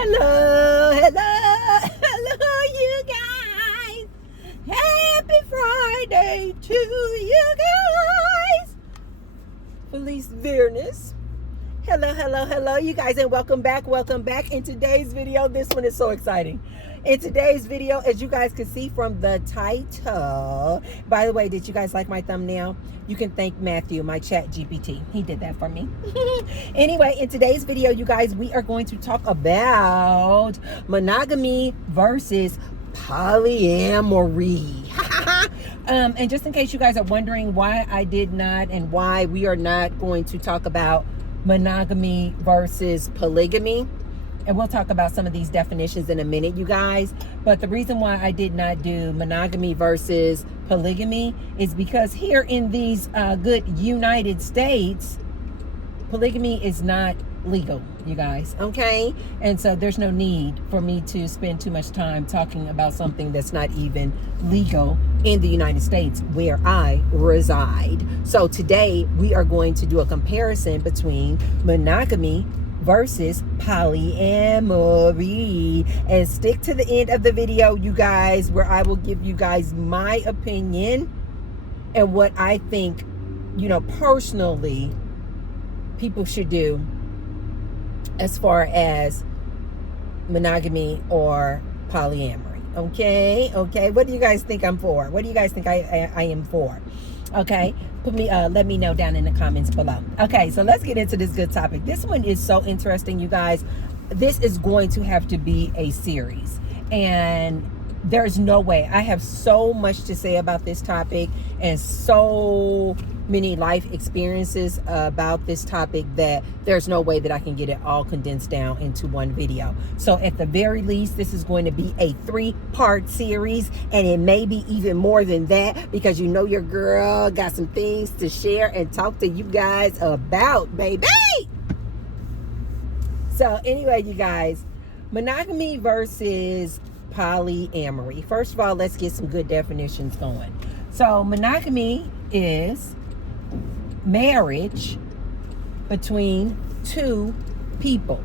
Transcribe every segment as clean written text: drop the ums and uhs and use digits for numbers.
Hello, hello, you guys. Happy Friday to you guys. Feliz Viernes. Hello, you guys, and welcome back. In today's video, this one is so exciting. In today's video, as you guys can see from the title, by the way, did you guys like my thumbnail? You can thank Matthew, my chat GPT. He did that for me. Anyway, in today's video, you guys, we are going to talk about monogamy versus polyamory. And just in case you guys are wondering why I did not and why we are not going to talk about monogamy versus polygamy, and we'll talk about some of these definitions in a minute, you guys. But the reason why I did not do monogamy versus polygamy is because here in these good United States, polygamy is not legal, you guys, okay? And so there's no need for me to spend too much time talking about something that's not even legal in the United States where I reside. So today we are going to do a comparison between monogamy versus polyamory, and stick to the end of the video, you guys, where I will give you guys my opinion and what I think, you know, personally people should do as far as monogamy or polyamory. Okay, what do you guys think I'm for? What do you guys think I am for? Okay, let me know down in the comments below. Okay, so let's get into this good topic. This one is so interesting, you guys. This is going to have to be a series, and there's no way. I have so much to say about this topic and so many life experiences about this topic that there's no way that I can get it all condensed down into one video. So at the very least, this is going to be a 3-part series, and it may be even more than that, because you know your girl got some things to share and talk to you guys about, baby. So anyway, you guys, monogamy versus polyamory. First of all, let's get some good definitions going. So monogamy is marriage between two people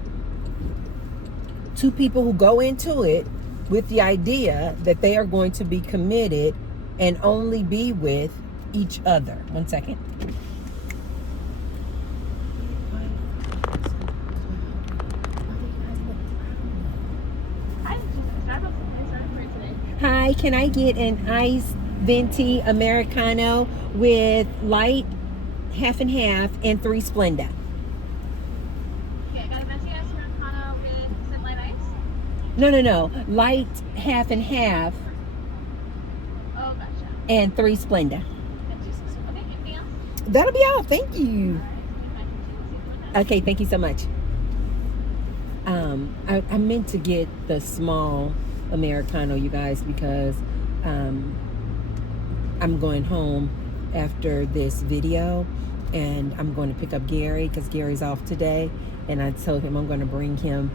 who go into it with the idea that they are going to be committed and only be with each other. One second. Hi, can I get an iced venti Americano with light half and half and 3 Splenda? Okay, I got a venti iced Americano with some light ice? No. Light half and half. Oh, gotcha. And 3 Splenda. Okay, anything else? That'll be all. Thank you. Okay, thank you so much. I meant to get the small Americano, you guys, because I'm going home after this video, and I'm going to pick up Gary because Gary's off today, and I told him I'm going to bring him,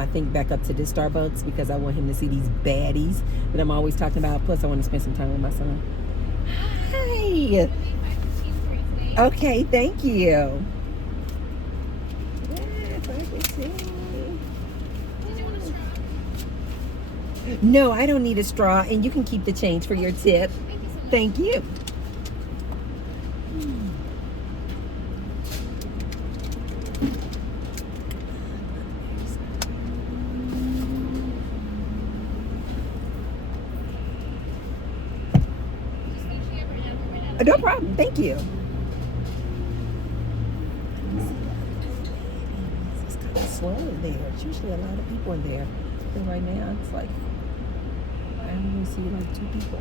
I think, back up to this Starbucks because I want him to see these baddies that I'm always talking about. Plus I want to spend some time with my son. Hi. Okay, thank you. No, I don't need a straw, and you can keep the change for your tip. Thank you. No problem. Thank you. It's kind of slow in there. It's usually a lot of people in there. But right now, it's like I only see like 2 people.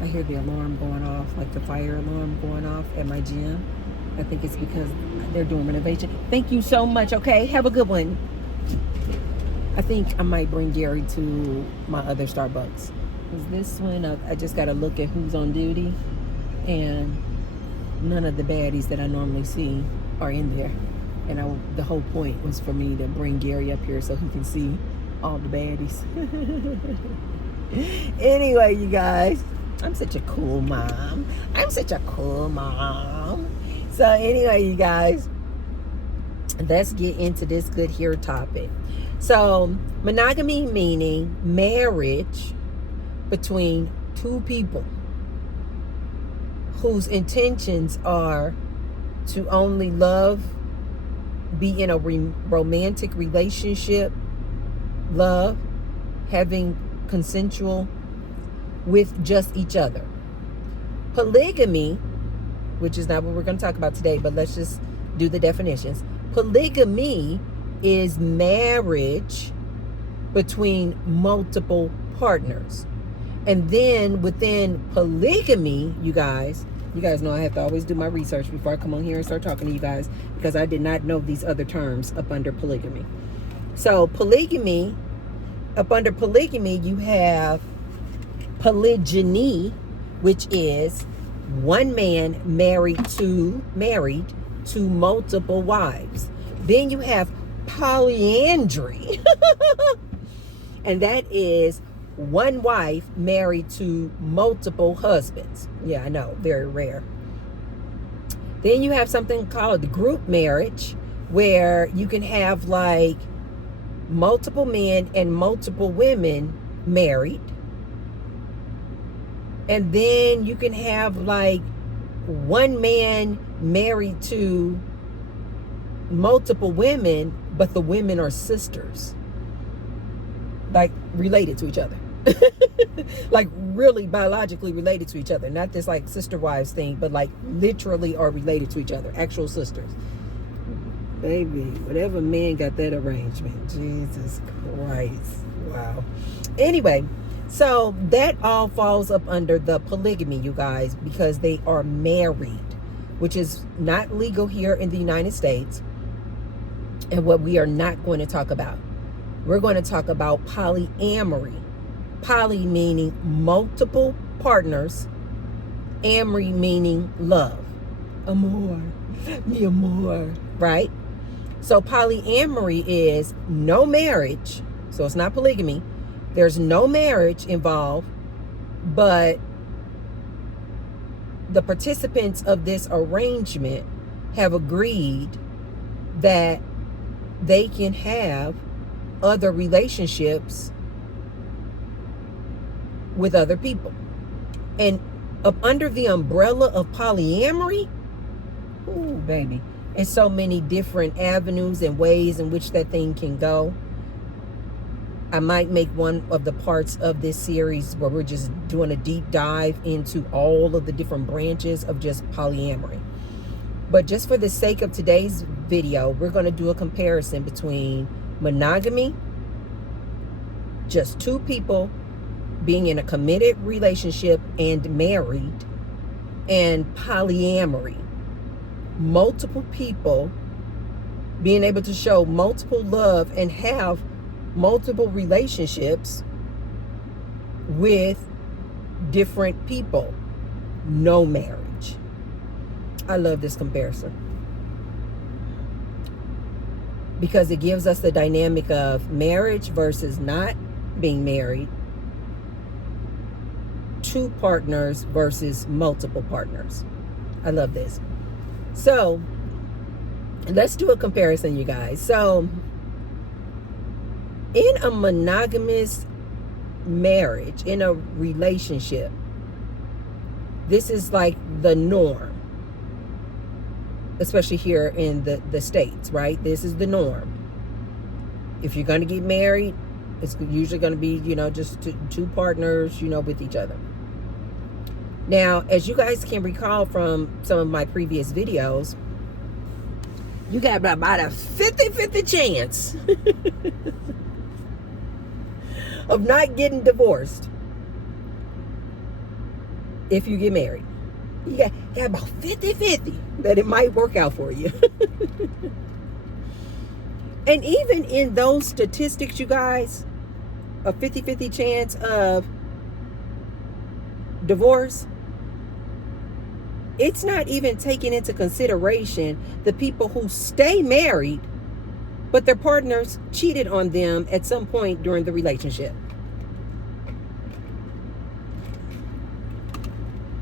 I hear the alarm going off, like the fire alarm going off at my gym. I think it's because they're doing renovation. Thank you so much. Okay, have a good one. I think I might bring Gary to my other Starbucks. Because this one, I just got to look at who's on duty. And none of the baddies that I normally see are in there. And the whole point was for me to bring Gary up here so he can see all the baddies. Anyway, you guys, I'm such a cool mom. So anyway, you guys, let's get into this good here topic. So, monogamy meaning marriage between two people whose intentions are to only love, be in a romantic relationship, love, having consensual with just each other. Polygamy, which is not what we're going to talk about today, but let's just do the definitions. Polygamy is marriage between multiple partners. And then within polygamy, you guys know I have to always do my research before I come on here and start talking to you guys, because I did not know these other terms up under polygamy. So polygamy, up under polygamy, you have polygyny, which is one man married to multiple wives. Then you have polyandry, and that is one wife married to multiple husbands. Yeah, I know, very rare. Then you have something called group marriage, where you can have like multiple men and multiple women married. And then you can have like one man married to multiple women, but the women are sisters, like related to each other. Like really biologically related to each other, not this like sister wives thing, but like literally are related to each other, actual sisters. Baby, whatever man got that arrangement, Jesus Christ. Wow. Anyway, so that all falls up under the polygamy, you guys, because they are married, which is not legal here in the United States, and what we are not going to talk about. We're going to talk about polyamory. Poly meaning multiple partners, amory meaning love. Amor, mi amor, right? So polyamory is no marriage, so it's not polygamy. There's no marriage involved, but the participants of this arrangement have agreed that they can have other relationships with other people. And up under the umbrella of polyamory, ooh, baby, and so many different avenues and ways in which that thing can go. I might make one of the parts of this series where we're just doing a deep dive into all of the different branches of just polyamory. But just for the sake of today's video, we're going to do a comparison between monogamy, just two people being in a committed relationship and married, and polyamory, multiple people being able to show multiple love and have multiple relationships with different people, no marriage. I love this comparison because it gives us the dynamic of marriage versus not being married, two partners versus multiple partners. I love this. So let's do a comparison, you guys. So in a monogamous marriage, in a relationship, this is like the norm, especially here in the States, right? This is the norm. If you're going to get married, it's usually going to be, just two partners, with each other. Now, as you guys can recall from some of my previous videos, you got about a 50-50 chance of not getting divorced if you get married. You got about 50-50 that it might work out for you. And even in those statistics, you guys, a 50-50 chance of divorce, it's not even taking into consideration the people who stay married, but their partners cheated on them at some point during the relationship.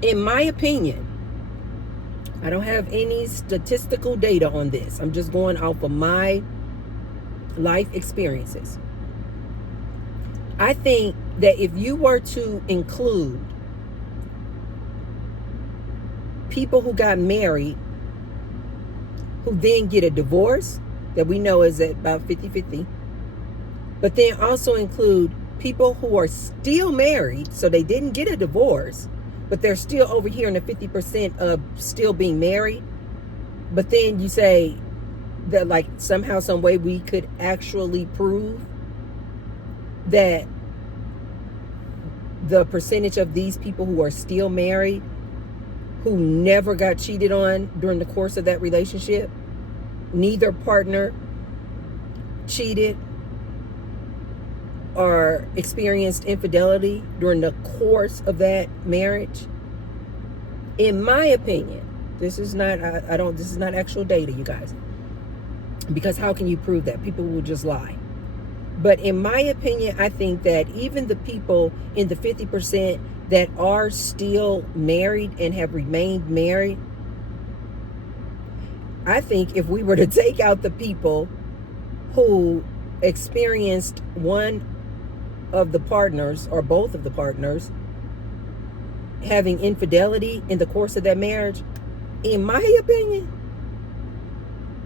In my opinion, I don't have any statistical data on this. I'm just going off of my life experiences. I think that if you were to include people who got married, who then get a divorce, that we know is at about 50-50, but then also include people who are still married, so they didn't get a divorce, but they're still over here in the 50% of still being married. But then you say that like somehow, some way we could actually prove that the percentage of these people who are still married, who never got cheated on during the course of that relationship, neither partner cheated or experienced infidelity during the course of that marriage. In my opinion, this is not actual data, you guys, because how can you prove that? People will just lie. But in my opinion, I think that even the people in the 50% that are still married and have remained married, I think if we were to take out the people who experienced one of the partners or both of the partners having infidelity in the course of that marriage, in my opinion,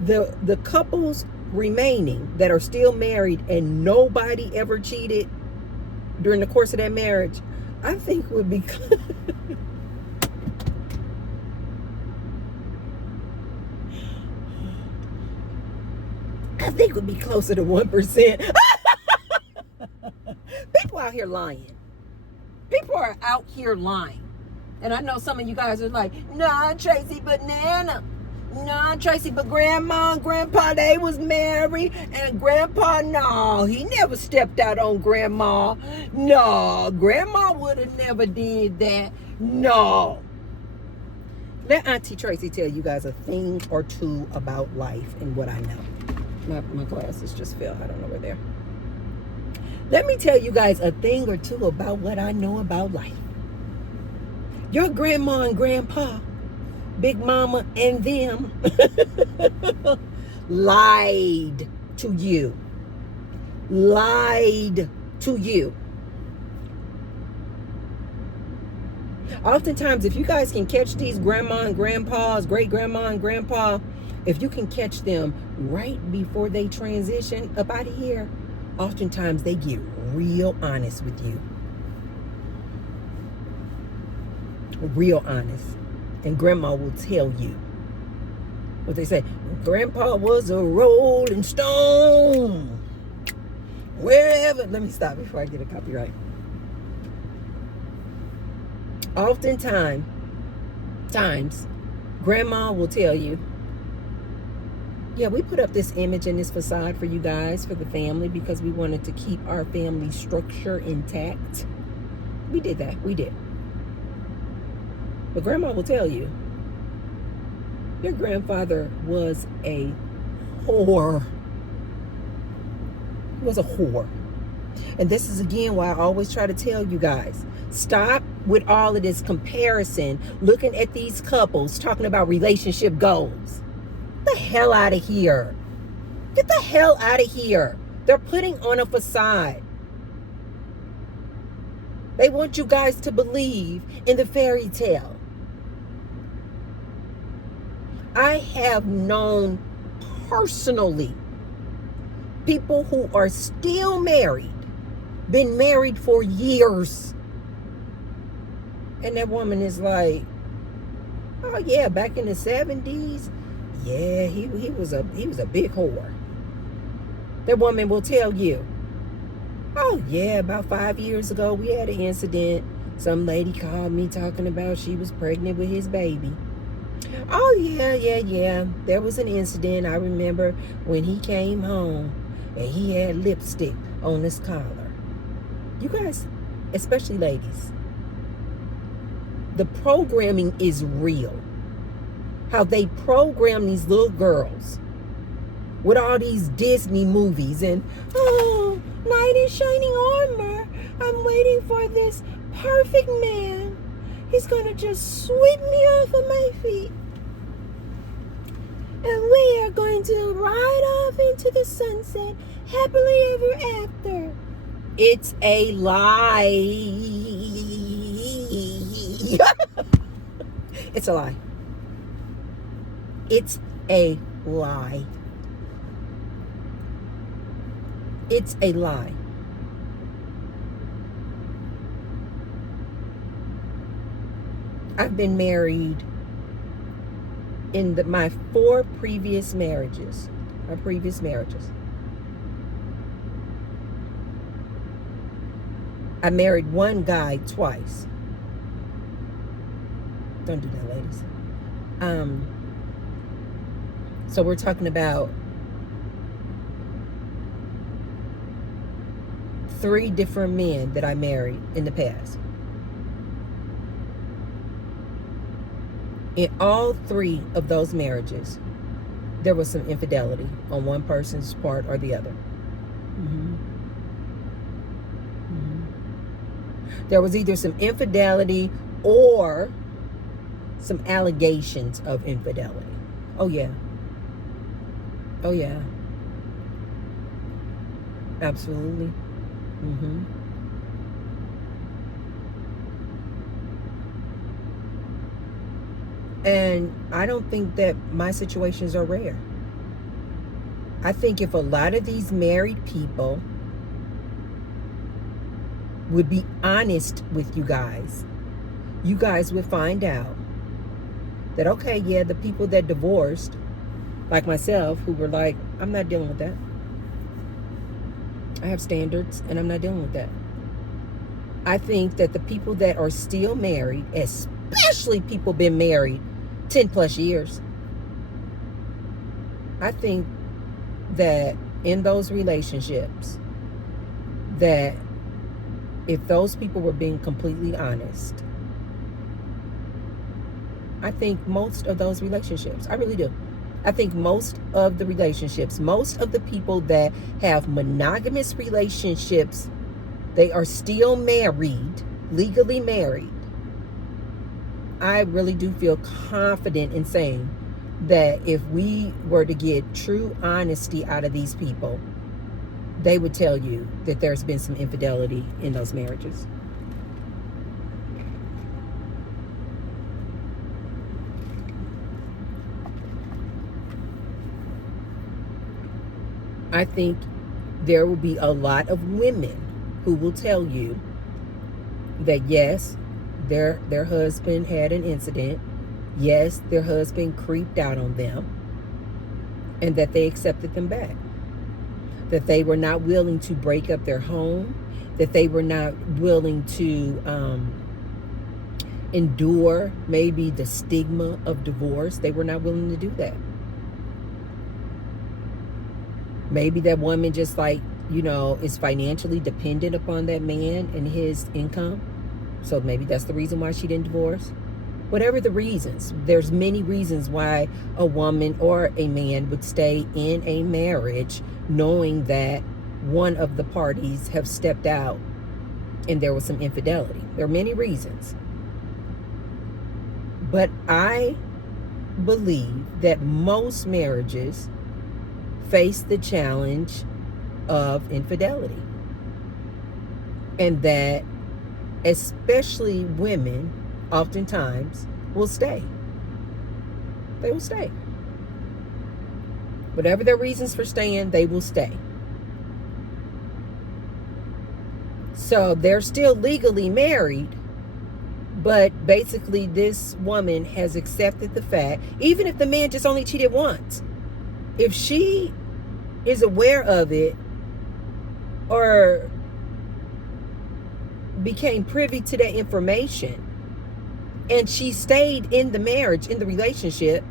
the couples remaining that are still married and nobody ever cheated during the course of that marriage, I think would be I think would be closer to 1%. People out here lying. People are out here lying. And I know some of you guys are like, nah, Tracy, banana. Nah, Tracy, but grandma and grandpa, they was married. And grandpa, no, he never stepped out on grandma. No, grandma would have never did that. No. Let Auntie Tracy tell you guys a thing or two about life and what I know. My glasses just fell. I don't know where they're. Let me tell you guys a thing or two about what I know about life. Your grandma and grandpa, Big Mama and them, lied to you. Lied to you. Oftentimes, if you guys can catch these grandma and grandpas, great grandma and grandpa, if you can catch them right before they transition up out of here, oftentimes they get real honest with you. Real honest. And grandma will tell you what they say. Grandpa was a rolling stone. Wherever. Let me stop before I get a copyright. Oftentimes, grandma will tell you, yeah, we put up this image and this facade for you guys, for the family, because we wanted to keep our family structure intact. We did that. We did. But grandma will tell you, your grandfather was a whore. He was a whore. And this is, again, why I always try to tell you guys, stop with all of this comparison, looking at these couples, talking about relationship goals. Get the hell out of here. Get the hell out of here. They're putting on a facade. They want you guys to believe in the fairy tale. I have known personally people who are still married, been married for years. And that woman is like, oh yeah, back in the 70s, yeah, he was a big whore. That woman will tell you, oh yeah, about 5 years ago we had an incident. Some lady called me talking about she was pregnant with his baby. Oh yeah. There was an incident. I remember when he came home and he had lipstick on his collar. You guys, especially ladies, the programming is real. How they program these little girls with all these Disney movies and, oh, knight in shining armor. I'm waiting for this perfect man. He's gonna just sweep me off of my feet. and we are going to ride off into the sunset happily ever after. It's a lie. It's a lie. It's a lie. It's a lie. I've been married in my four previous marriages. My previous marriages. I married one guy twice. Don't do that, ladies. So we're talking about 3 different men that I married in the past. In all 3 of those marriages, there was some infidelity on one person's part or the other. There was either some infidelity or some allegations of infidelity. Oh, yeah. Oh, yeah. Absolutely. And I don't think that my situations are rare. I think if a lot of these married people would be honest with you guys would find out that, okay, yeah, the people that divorced, like myself, who were like, I'm not dealing with that. I have standards and I'm not dealing with that. I think that the people that are still married, especially people been married 10 plus years, I think that in those relationships, that if those people were being completely honest, I think most of those relationships, I really do. I think most of the relationships, most of the people that have monogamous relationships, they are still married, legally married. I really do feel confident in saying that if we were to get true honesty out of these people, they would tell you that there's been some infidelity in those marriages. I think there will be a lot of women who will tell you that yes, their husband had an incident. Yes, their husband creeped out on them, and that they accepted them back. That they were not willing to break up their home, that they were not willing to endure maybe the stigma of divorce. They were not willing to do that. Maybe that woman just is financially dependent upon that man and his income. So maybe that's the reason why she didn't divorce. Whatever the reasons, there's many reasons why a woman or a man would stay in a marriage knowing that one of the parties have stepped out and there was some infidelity. There are many reasons. But I believe that most marriages face the challenge of infidelity. And that especially women oftentimes will stay. They will stay. Whatever their reasons for staying, they will stay. So they're still legally married, but basically this woman has accepted the fact, even if the man just only cheated once, if she is aware of it or became privy to that information and she stayed in the marriage, in the relationship,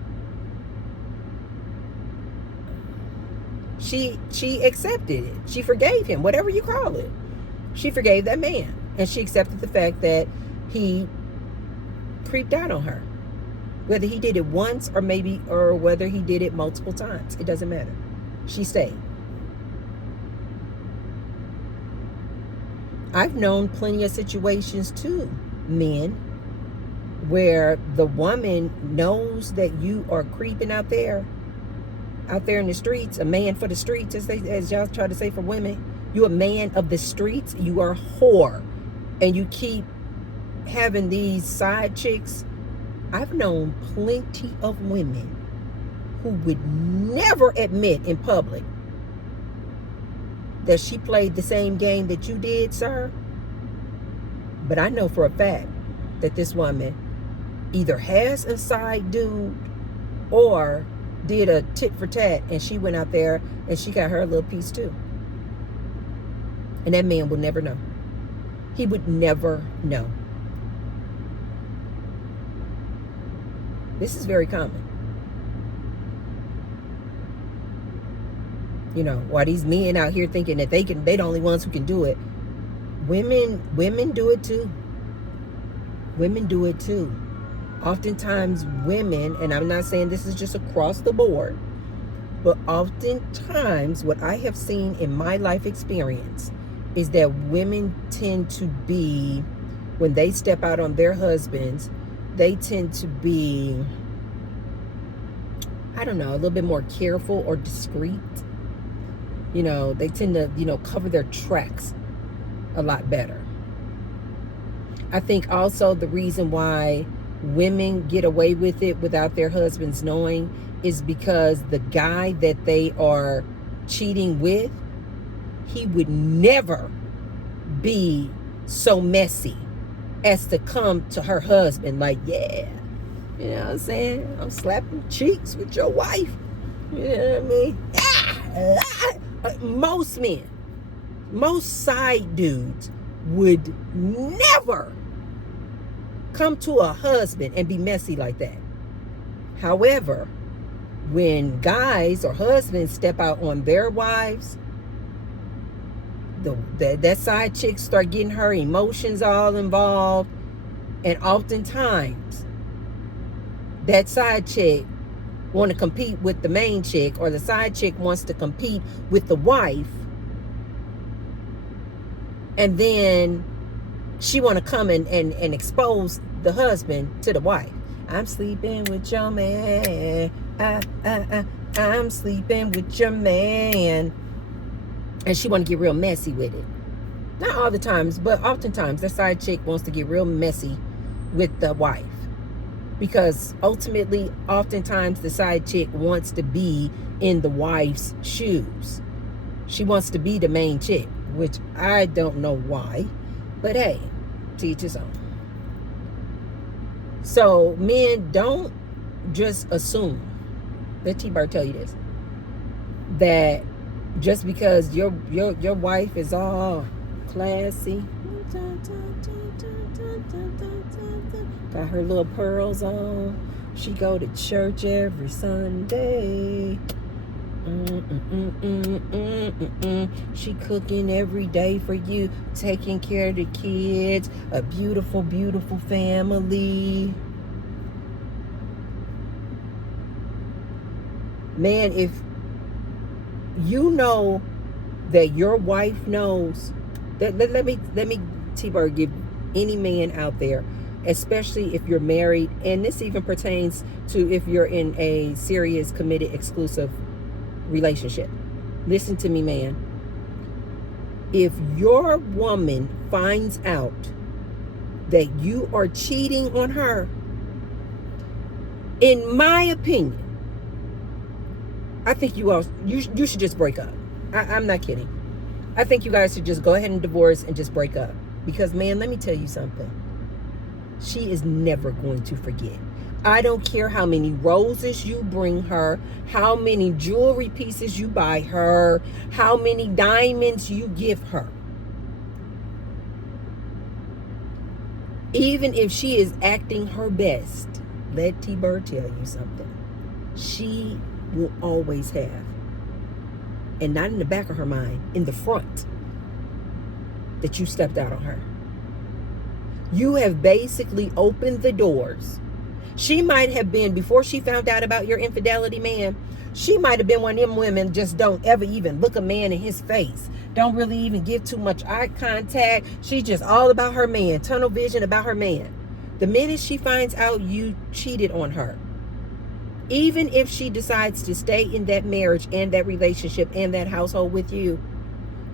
she accepted it. She forgave him, whatever you call it. She forgave that man, and she accepted the fact that he creeped out on her. Whether he did it once or whether he did it multiple times, it doesn't matter. She stayed. I've known plenty of situations too, men, where the woman knows that you are creeping out there out there in the streets, a man for the streets, as y'all try to say for women. You a man of the streets. You are a whore, and you keep having these side chicks. I've known plenty of women who would never admit in public that she played the same game that you did, sir. But I know for a fact that this woman either has a side dude or did a tit for tat, and she went out there and she got her little piece too. And that man will never know. He would never know. This is very common. You know, while these men out here thinking that they the only ones who can do it. Women do it too. Women do it too. Oftentimes women, and I'm not saying this is just across the board, but oftentimes what I have seen in my life experience is that women tend to be, when they step out on their husbands, they tend to be, I don't know, a little bit more careful or discreet. You know, they tend to, cover their tracks a lot better. I think also the reason why women get away with it without their husbands knowing is because the guy that they are cheating with, he would never be so messy as to come to her husband like, yeah, you know what I'm saying? I'm slapping cheeks with your wife. You know what I mean? Most men, most side dudes would never come to a husband and be messy like that. However, when guys or husbands step out on their wives, that side chick start getting her emotions all involved, and oftentimes that side chick want to compete with the main chick, or the side chick wants to compete with the wife, and then she want to come and expose the husband to the wife. I'm sleeping with your man. I'm sleeping with your man. And she want to get real messy with it. Not all the times, but oftentimes the side chick wants to get real messy with the wife. Because ultimately, oftentimes the side chick wants to be in the wife's shoes. She wants to be the main chick, which I don't know why. But hey, to each his own. So men, don't just assume, let T-Bar tell you this, that just because your wife is all classy, got her little pearls on, she go to church every Sunday, she cooking every day for you, taking care of the kids, a beautiful, beautiful family. Man, if you know that your wife knows that, let me T-Bar give any man out there, especially if you're married, and this even pertains to if you're in a serious, committed, exclusive relationship. Listen to me, man. If your woman finds out that you are cheating on her, in my opinion, I think you should just break up. I'm not kidding. I think you guys should just go ahead and divorce and just break up. Because, man, let me tell you something. She is never going to forget. I don't care how many roses you bring her, how many jewelry pieces you buy her, how many diamonds you give her. Even if she is acting her best, let T-Bar tell you something. She will always have, and not in the back of her mind, in the front, that you stepped out on her. You have basically opened the doors. She might have been, before she found out about your infidelity, man, she might have been one of them women just don't ever even look a man in his face. Don't really even give too much eye contact. She's just all about her man, tunnel vision about her man. The minute she finds out you cheated on her, Even if she decides to stay in that marriage and that relationship and that household with you,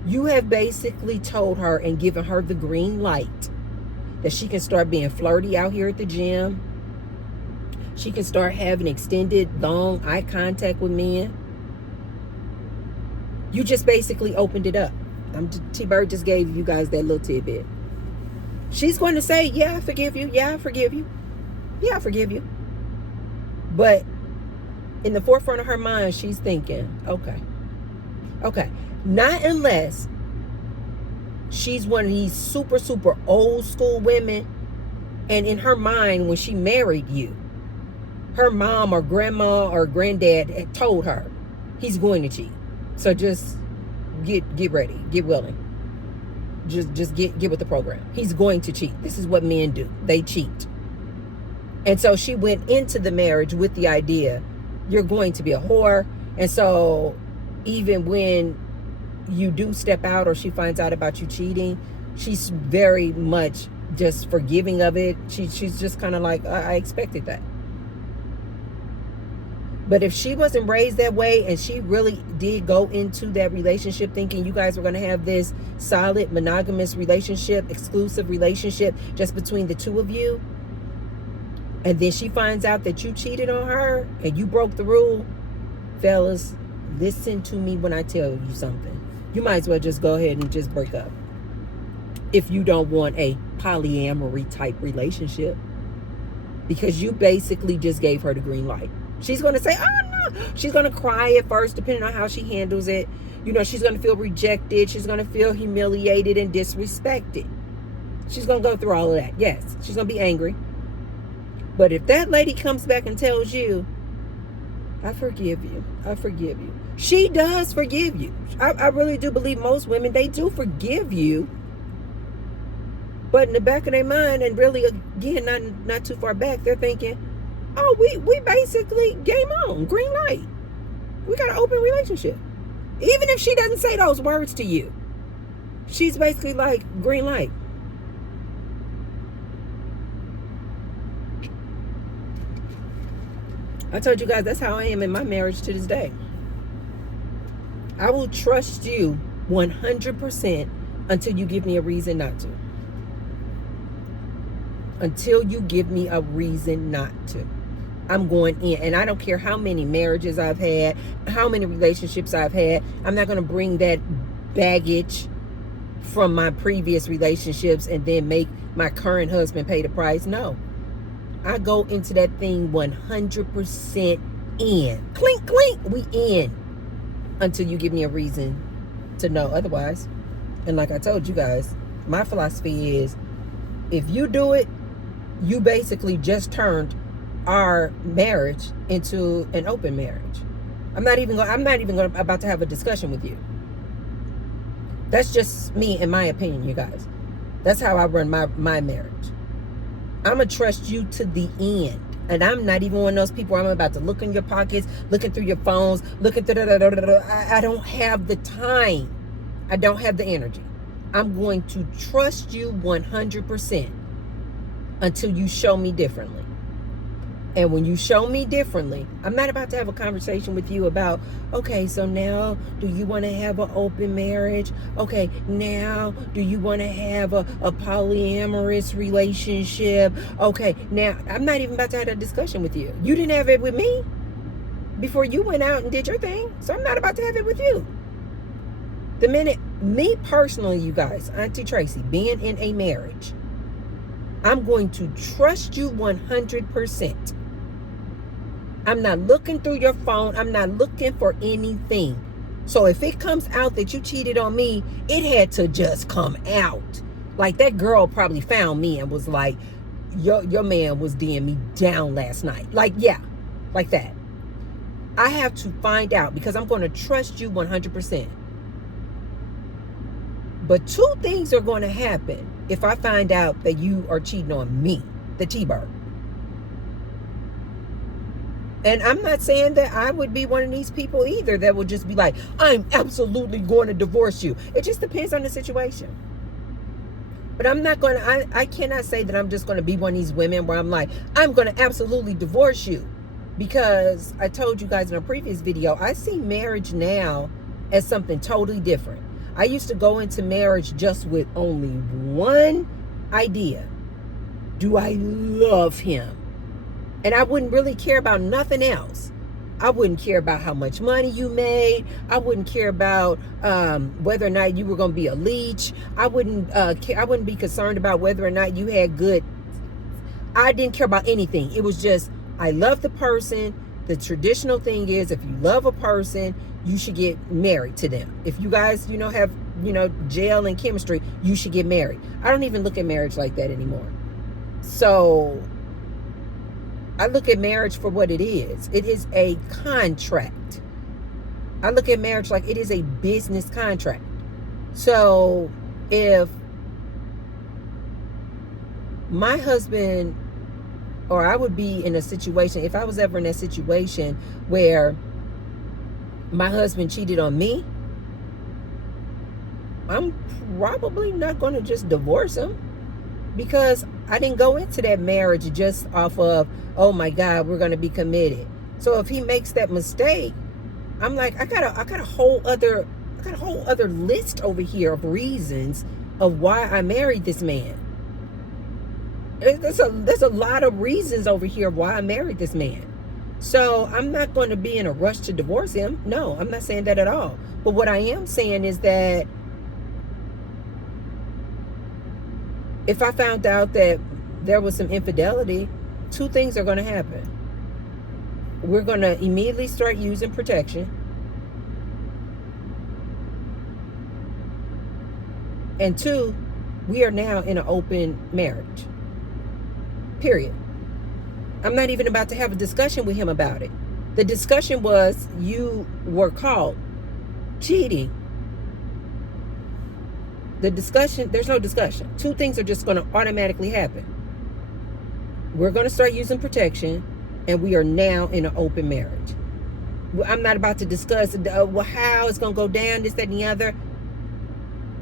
you have basically told her and given her the green light that she can start being flirty out here at the gym. She can start having extended, long eye contact with men. You just basically opened it up. T-Bird just gave you guys that little tidbit. She's going to say, yeah, I forgive you. Yeah, I forgive you. Yeah, I forgive you. But in the forefront of her mind, she's thinking, okay. Not unless she's one of these super, super old school women. And in her mind, when she married you, her mom or grandma or granddad had told her he's going to cheat. So just get ready, get willing. Just get with the program. He's going to cheat. This is what men do. They cheat. And so she went into the marriage with the idea, you're going to be a whore. And so even when you do step out or she finds out about you cheating, she's very much just forgiving of it. She's just kind of like, I expected that. But if she wasn't raised that way and she really did go into that relationship thinking you guys were going to have this solid monogamous relationship, exclusive relationship just between the two of you, and then she finds out that you cheated on her and you broke the rule, fellas, listen to me when I tell you something. You might as well just go ahead and just break up. If you don't want a polyamory type relationship, because you basically just gave her the green light. She's going to say, oh no. She's going to cry at first, depending on how she handles it. You know, she's going to feel rejected. She's going to feel humiliated and disrespected. She's going to go through all of that. Yes, she's going to be angry. But if that lady comes back and tells you, I forgive you, I forgive you. She does forgive you. I really do believe most women, they do forgive you. But in the back of their mind, and really, again, not too far back, they're thinking, oh, we basically game on, green light. We got an open relationship. Even if she doesn't say those words to you, she's basically like, green light. I told you guys that's how I am in my marriage to this day. I will trust you 100% until you give me a reason not to. Until you give me a reason not to. I'm going in, and I don't care how many marriages I've had, how many relationships I've had. I'm not going to bring that baggage from my previous relationships and then make my current husband pay the price. No. I go into that thing 100% in. Clink, clink, we in. Until you give me a reason to know otherwise. And like I told you guys, my philosophy is, if you do it, you basically just turned our marriage into an open marriage. I'm not even about to have a discussion with you. That's just me, in my opinion, you guys. That's how I run my marriage. I'm going to trust you to the end. And I'm not even one of those people where I'm about to look in your pockets, looking through your phones, looking through I don't have the time. I don't have the energy. I'm going to trust you 100% until you show me differently. And when you show me differently, I'm not about to have a conversation with you about, okay, so now do you want to have an open marriage? Okay, now do you want to have a polyamorous relationship? Okay, now I'm not even about to have a discussion with you. You didn't have it with me before you went out and did your thing. So I'm not about to have it with you. The minute, me personally, you guys, Auntie Tracy, being in a marriage, I'm going to trust you 100%. I'm not looking through your phone. I'm not looking for anything. So if it comes out that you cheated on me, it had to just come out. Like that girl probably found me and was like, your man was DMing me down last night. Like, yeah, like that. I have to find out because I'm going to trust you 100%. But two things are going to happen if I find out that you are cheating on me, the T-Bird. And I'm not saying that I would be one of these people either that would just be like, I'm absolutely going to divorce you. It just depends on the situation. But I'm not going to, I cannot say that I'm just going to be one of these women where I'm like, I'm going to absolutely divorce you. Because I told you guys in a previous video, I see marriage now as something totally different. I used to go into marriage just with only one idea. Do I love him? And I wouldn't really care about nothing else. I wouldn't care about how much money you made. I wouldn't care about whether or not you were going to be a leech. I wouldn't be concerned about whether or not you had good. I didn't care about anything. It was just, I love the person. The traditional thing is, if you love a person, you should get married to them. If you guys, have, gel and chemistry, you should get married. I don't even look at marriage like that anymore. So I look at marriage for what it is. It is a contract. I look at marriage like it is a business contract. So if my husband, or I would be in a situation, if I was ever in a situation where my husband cheated on me, I'm probably not going to just divorce him, because I didn't go into that marriage just off of, oh my God, we're going to be committed. So if he makes that mistake, I'm like, I got a whole other list over here of reasons of why I married this man. There's a lot of reasons over here of why I married this man. So I'm not going to be in a rush to divorce him. No, I'm not saying that at all. But what I am saying is that if I found out that there was some infidelity, two things are going to happen. We're going to immediately start using protection. And two, we are now in an open marriage. Period. I'm not even about to have a discussion with him about it. The discussion was, you were caught cheating. The discussion, there's no discussion. Two things are just going to automatically happen. We're going to start using protection, and we are now in an open marriage. I'm not about to discuss how it's going to go down, this, that, and the other.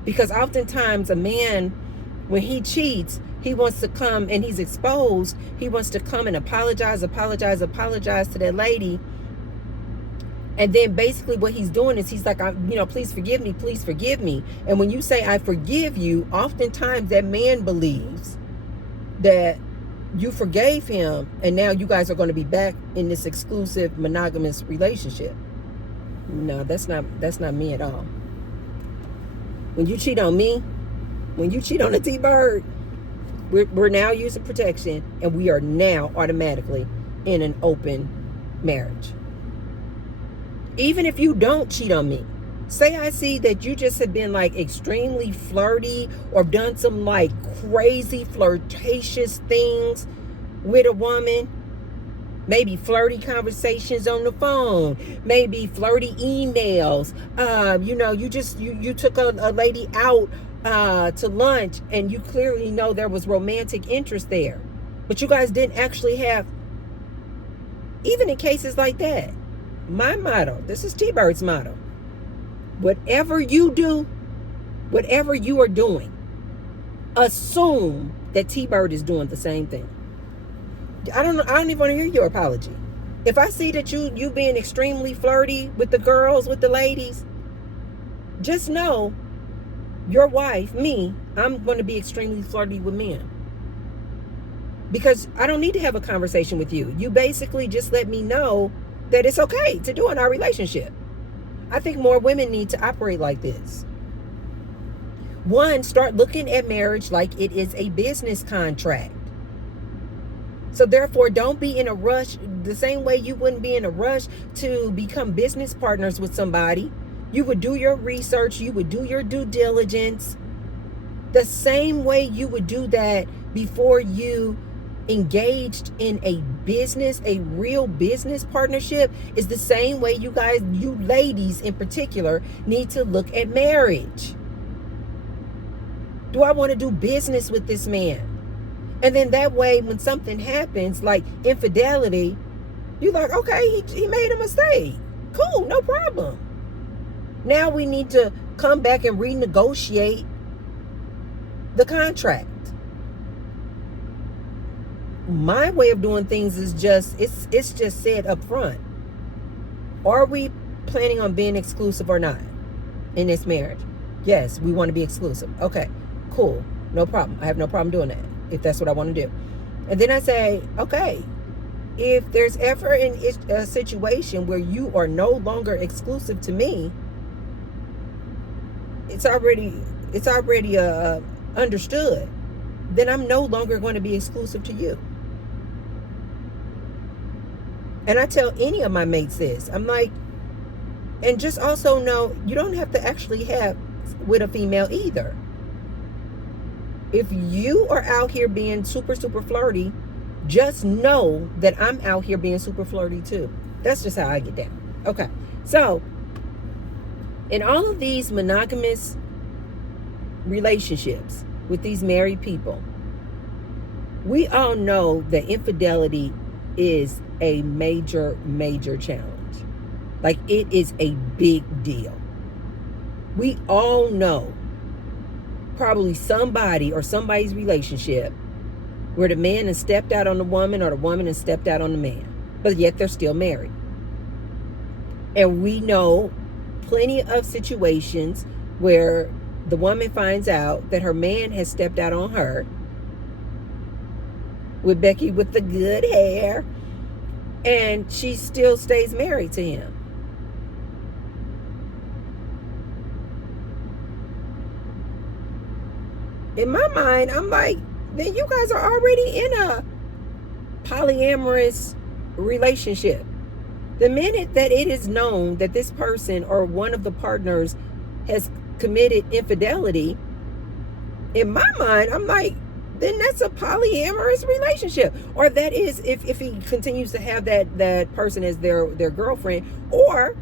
Because oftentimes a man, when he cheats, he wants to come, and he's exposed, he wants to come and apologize to that lady. And then basically what he's doing is he's like, please forgive me. And when you say, I forgive you, oftentimes that man believes that you forgave him, and now you guys are going to be back in this exclusive monogamous relationship. No, that's not me at all. When you cheat on me, when you cheat on a T-Bird, we're now using protection, and we are now automatically in an open marriage. Even if you don't cheat on me, say I see that you just have been like extremely flirty or done some like crazy flirtatious things with a woman, maybe flirty conversations on the phone, maybe flirty emails, you took a lady out to lunch, and you clearly know there was romantic interest there, but you guys didn't actually have. Even in cases like that, my motto, this is T-Bird's motto, whatever you do, whatever you are doing, assume that T-Bird is doing the same thing. I don't even want to hear your apology. If I see that you being extremely flirty with the girls, with the ladies, just know your wife, me, I'm going to be extremely flirty with men. Because I don't need to have a conversation with you. You basically just let me know that it's okay to do in our relationship. I think more women need to operate like this. One, start looking at marriage like it is a business contract. So therefore, don't be in a rush. The same way you wouldn't be in a rush to become business partners with somebody. You would do your research. You would do your due diligence. The same way you would do that before you engaged in a business, a real business partnership, is the same way you guys, you ladies in particular, need to look at marriage. Do I want to do business with this man? And then that way, when something happens like infidelity, you're like, okay, he made a mistake. Cool, no problem. Now we need to come back and renegotiate the contract. my way of doing things is just, it's just said up front. Are we planning on being exclusive or not in this marriage? Yes, we want to be exclusive. Okay, cool. No problem. I have no problem doing that if that's what I want to do. And then I say, okay, if there's ever a situation where you are no longer exclusive to me, it's already understood. Then I'm no longer going to be exclusive to you. And I tell any of my mates this. I'm like, and just also know you don't have to actually have with a female either. If you are out here being super, super flirty, just know that I'm out here being super flirty too. That's just how I get down. Okay. So, in all of these monogamous relationships with these married people, we all know that infidelity is a major, major challenge. Like, it is a big deal. We all know probably somebody or somebody's relationship where the man has stepped out on the woman or the woman has stepped out on the man, but yet they're still married. And we know plenty of situations where the woman finds out that her man has stepped out on her, with Becky with the good hair, and she still stays married to him. In my mind, I'm like, then you guys are already in a polyamorous relationship. The minute that it is known that this person or one of the partners has committed infidelity, in my mind, I'm like, then that's a polyamorous relationship. Or that is, if he continues to have that person as their girlfriend. Or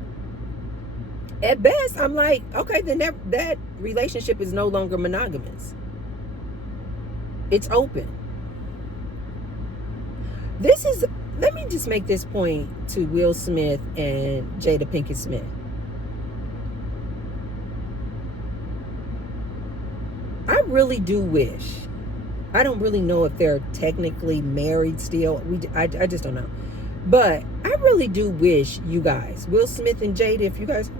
at best, I'm like, okay, then that relationship is no longer monogamous. It's open. Let me just make this point to Will Smith and Jada Pinkett Smith. I really do wish, I don't really know if they're technically married still. I just don't know. But I really do wish you guys, Will Smith and Jada, if you guys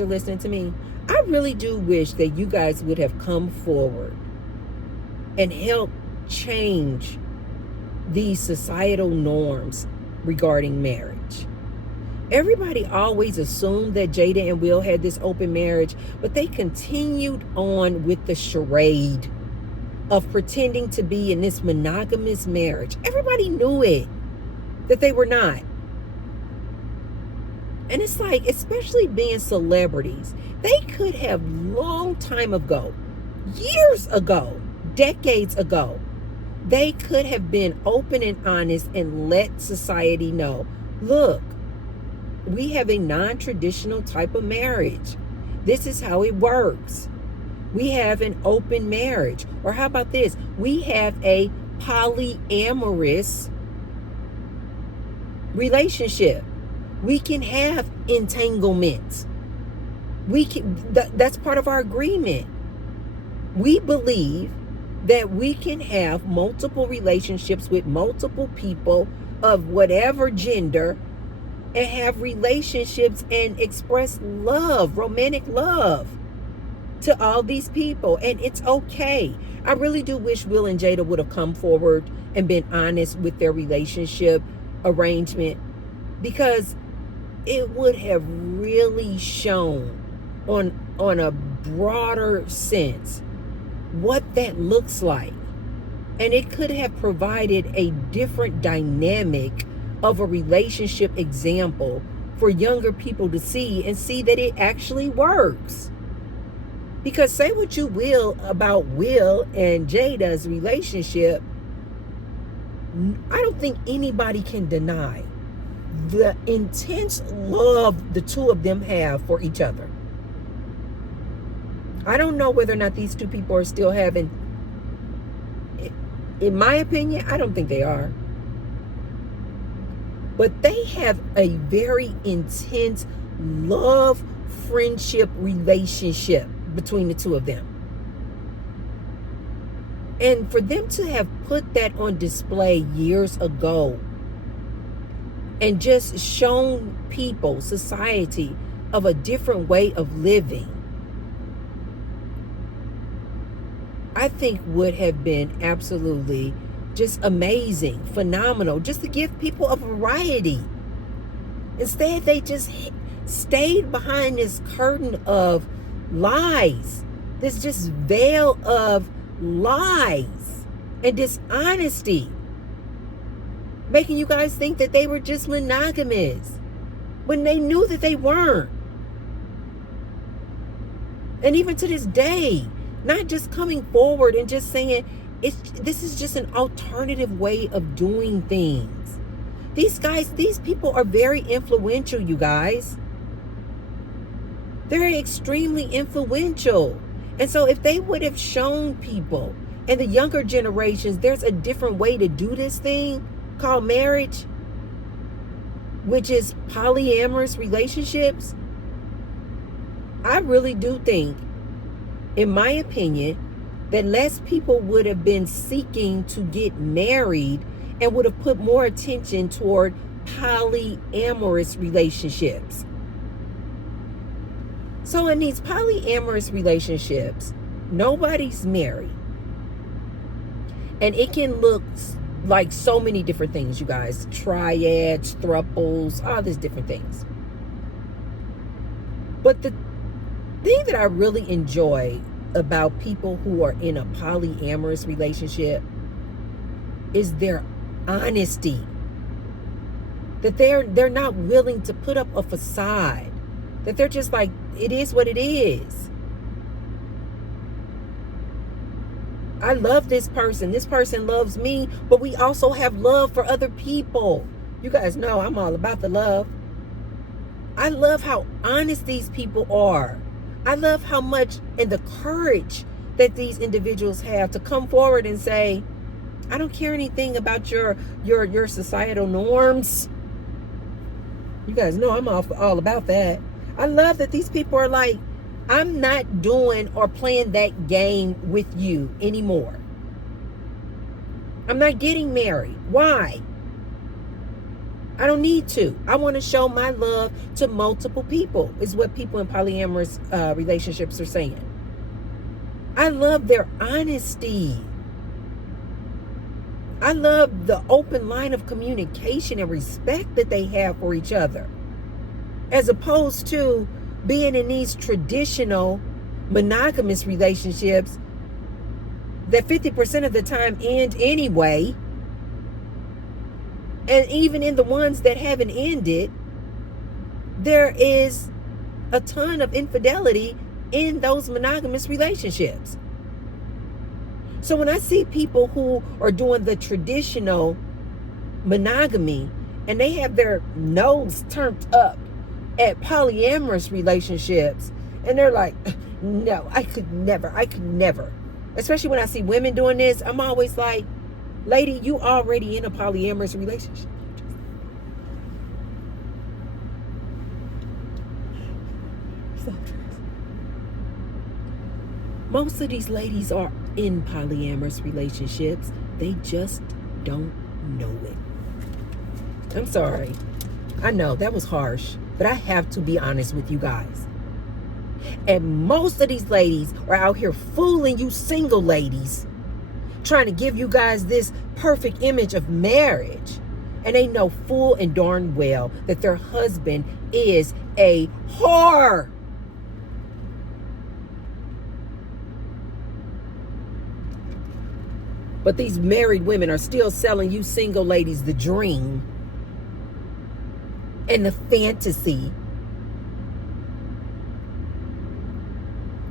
are listening to me, I really do wish that you guys would have come forward and help change these societal norms regarding marriage. Everybody always assumed that Jada and Will had this open marriage, but they continued on with the charade of pretending to be in this monogamous marriage. Everybody knew it, that they were not. And it's like, especially being celebrities, they could have long time ago, years ago, decades ago, they could have been open and honest and let society know, look, we have a non-traditional type of marriage. This is how it works. We have an open marriage. Or how about this? We have a polyamorous relationship. We can have entanglements. That's part of our agreement. We believe that we can have multiple relationships with multiple people of whatever gender and have relationships and express love, romantic love to all these people. And it's okay. I really do wish Will and Jada would have come forward and been honest with their relationship arrangement, because it would have really shown on a broader sense what that looks like. And it could have provided a different dynamic of a relationship example for younger people to see and see that it actually works. Because say what you will about Will and Jada's relationship, I don't think anybody can deny the intense love the two of them have for each other. I don't know whether or not these two people are still having, in my opinion, I don't think they are. But they have a very intense love, friendship relationship between the two of them. And for them to have put that on display years ago and just shown people, society, of a different way of living, I think would have been absolutely just amazing, phenomenal, just to give people a variety. Instead, they just stayed behind this curtain of lies, this just veil of lies and dishonesty, making you guys think that they were just monogamous when they knew that they weren't. And even to this day, not just coming forward and just saying this is just an alternative way of doing things. These people are very influential, you guys. They're extremely influential. And so if they would have shown people and the younger generations, there's a different way to do this thing called marriage, which is polyamorous relationships, I really do think, in my opinion, that less people would have been seeking to get married and would have put more attention toward polyamorous relationships. So in these polyamorous relationships, nobody's married. And it can look like so many different things, you guys. Triads, thruples, all these different things. But the thing that I really enjoy about people who are in a polyamorous relationship is their honesty. That they're not willing to put up a facade. That they're just like, it is what it is. I love this person loves me, but we also have love for other people. You guys know I'm all about the love. I love how honest these people are. I love how much and the courage that these individuals have to come forward and say, I don't care anything about your societal norms. You guys know I'm all about that. I love that these people are like, I'm not doing or playing that game with you anymore. I'm not getting married. Why? I don't need to. I want to show my love to multiple people, is what people in polyamorous relationships are saying. I love their honesty. I love the open line of communication and respect that they have for each other, as opposed to being in these traditional monogamous relationships that 50% of the time end anyway. And even in the ones that haven't ended, there is a ton of infidelity in those monogamous relationships. So when I see people who are doing the traditional monogamy and they have their nose turned up at polyamorous relationships, and they're like, no, I could never. Especially when I see women doing this, I'm always like, lady, you already in a polyamorous relationship. Most of these ladies are in polyamorous relationships. They just don't know it. I'm sorry. I know that was harsh, but I have to be honest with you guys. And most of these ladies are out here fooling you single ladies, trying to give you guys this perfect image of marriage. And they know full and darn well that their husband is a whore. But these married women are still selling you single ladies the dream and the fantasy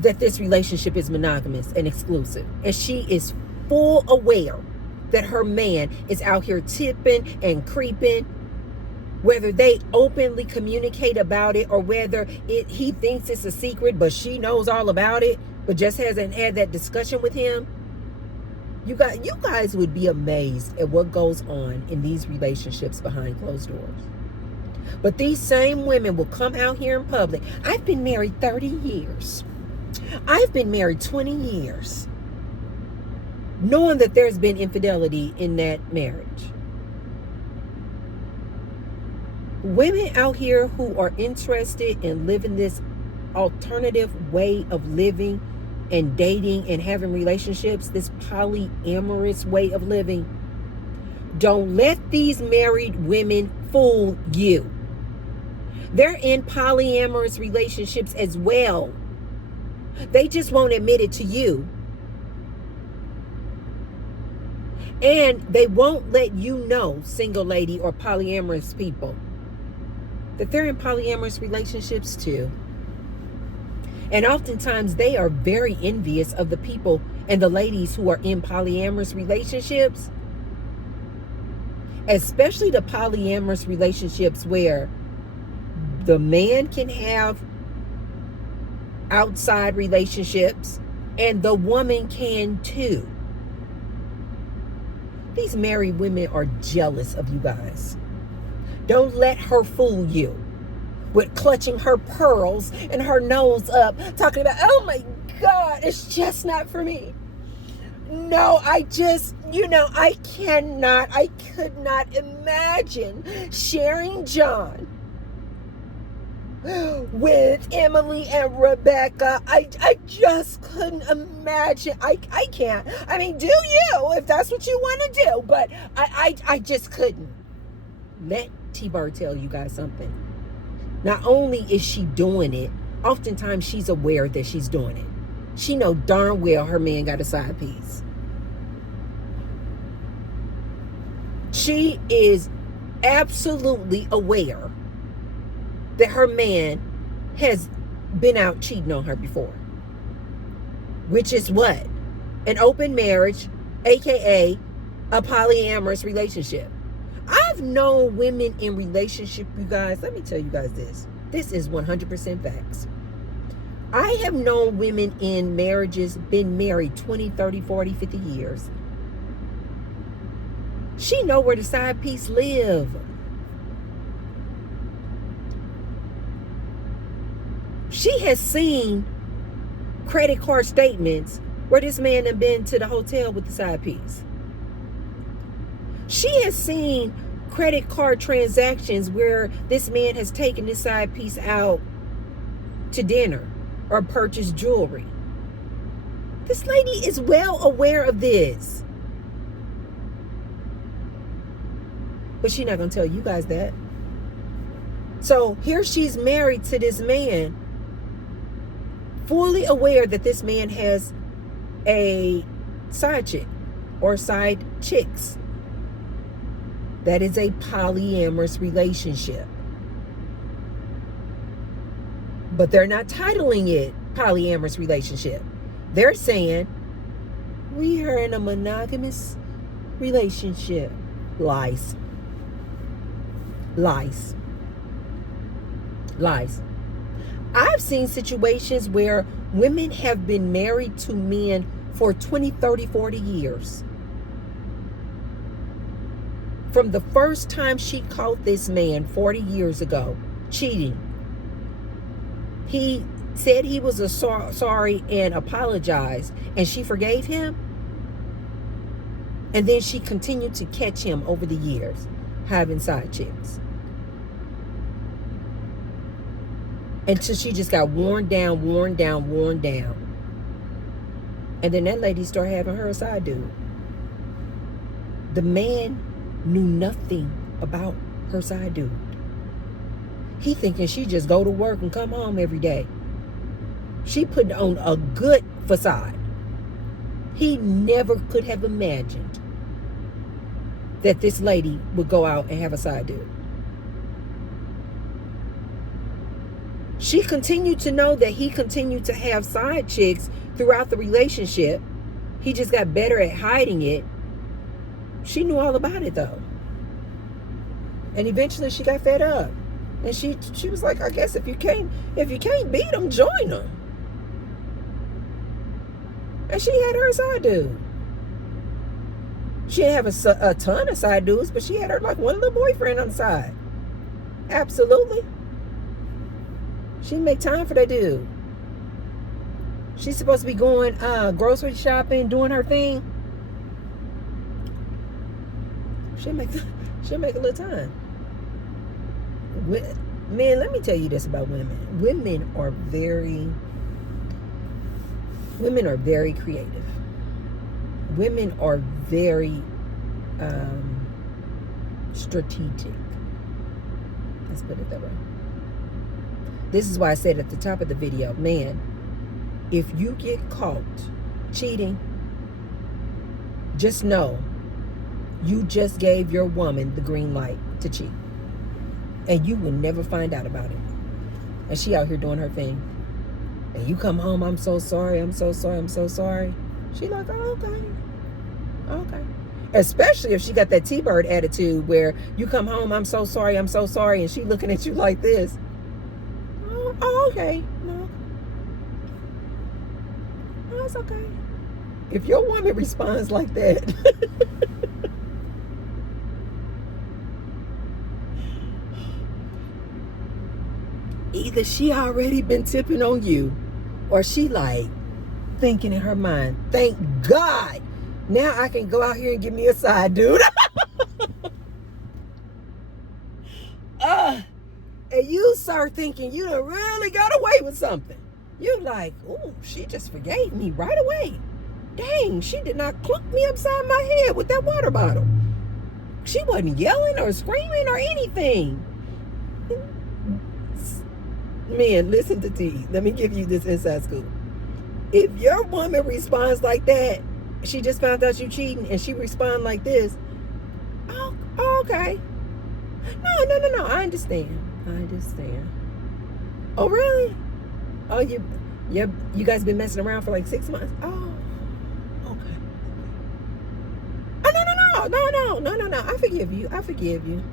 that this relationship is monogamous and exclusive. And she is full aware that her man is out here tipping and creeping, whether they openly communicate about it or whether he thinks it's a secret, but she knows all about it, but just hasn't had that discussion with him. You guys would be amazed at what goes on in these relationships behind closed doors. But these same women will come out here in public. I've been married 30 years. I've been married 20 years. knowing that there's been infidelity in that marriage. Women out here who are interested in living this alternative way of living and dating and having relationships, this polyamorous way of living, don't let these married women fool you. They're in polyamorous relationships as well. They just won't admit it to you. And they won't let you know, single lady or polyamorous people, that they're in polyamorous relationships too. And oftentimes they are very envious of the people and the ladies who are in polyamorous relationships, especially the polyamorous relationships where the man can have outside relationships and the woman can too. These married women are jealous of you guys. Don't let her fool you with clutching her pearls and her nose up, talking about, oh my God, it's just not for me. No, I could not imagine sharing John with Emily and Rebecca. I just couldn't imagine. I can't. I mean, do you, if that's what you want to do, but I just couldn't. Let T-Bird tell you guys something. Not only is she doing it, oftentimes she's aware that she's doing it. She know darn well her man got a side piece. She is absolutely aware that her man has been out cheating on her before. Which is what? An open marriage, aka a polyamorous relationship. I've known women in relationship, you guys. Let me tell you guys this. This is 100% facts. I have known women in marriages, been married 20, 30, 40, 50 years. She know where the side piece live. She has seen credit card statements where this man has been to the hotel with the side piece. She has seen credit card transactions where this man has taken this side piece out to dinner or purchased jewelry. This lady is well aware of this. But she's not going to tell you guys that. So here she's married to this man, fully aware that this man has a side chick or side chicks. That is a polyamorous relationship. But they're not titling it polyamorous relationship. They're saying, we are in a monogamous relationship. Lies. Lies. Lies. I've seen situations where women have been married to men for 20, 30, 40 years. From the first time she caught this man 40 years ago cheating, he said he was sorry and apologized, and she forgave him. And then she continued to catch him over the years having side chicks. Until she just got worn down. And then that lady started having her a side dude. The man knew nothing about her side dude. He thinking she just go to work and come home every day. She put on a good facade. He never could have imagined that this lady would go out and have a side dude. She continued to know that he continued to have side chicks throughout the relationship. He just got better at hiding it. She knew all about it though. And eventually she got fed up. And she was like, I guess if you can't beat them, join them. And she had her a side dude. She didn't have a ton of side dudes, but she had her like one little boyfriend on the side. Absolutely. She make time for that dude. She's supposed to be going grocery shopping, doing her thing. She'll make she'll make a little time. Man, let me tell you this about women. Women are very creative. Women are very strategic. Let's put it that way. This is why I said at the top of the video, man, if you get caught cheating, just know you just gave your woman the green light to cheat. And you will never find out about it. And she out here doing her thing. And you come home, I'm so sorry, I'm so sorry, I'm so sorry. She like, oh, okay. Okay. Especially if she got that T-Bird attitude where you come home, I'm so sorry, and she looking at you like this. Oh, okay. No, it's okay. If your woman responds like that, either she already been tipping on you, or she like thinking in her mind, thank God, now I can go out here and give me a side dude. And you start thinking you done really got away with something. You like, ooh, she just forgave me right away. Dang, she did not clunk me upside my head with that water bottle. She wasn't yelling or screaming or anything. Man, listen to T. Let me give you this inside scoop. If your woman responds like that, she just found out you cheating, and she respond like this, oh, okay. No, I understand. Oh, really? Oh, you guys been messing around for like 6 months? Oh, okay. Oh, no. I forgive you.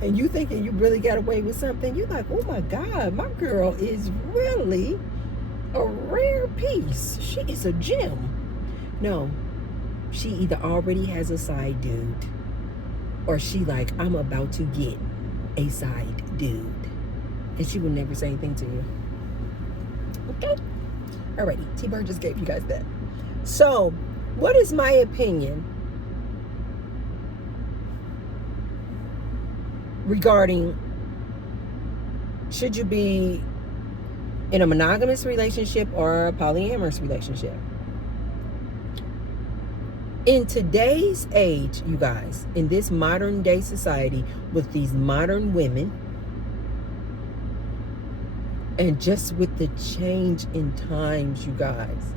And you thinking you really got away with something? You're like, oh my God, my girl is really a rare piece. She is a gem. No, she either already has a side dude, or she like, I'm about to get a side dude. And she will never say anything to you. Okay? Alrighty, T-Bird just gave you guys that. So, what is my opinion regarding, should you be in a monogamous relationship or a polyamorous relationship? In today's age, you guys, in this modern day society with these modern women, and just with the change in times, you guys,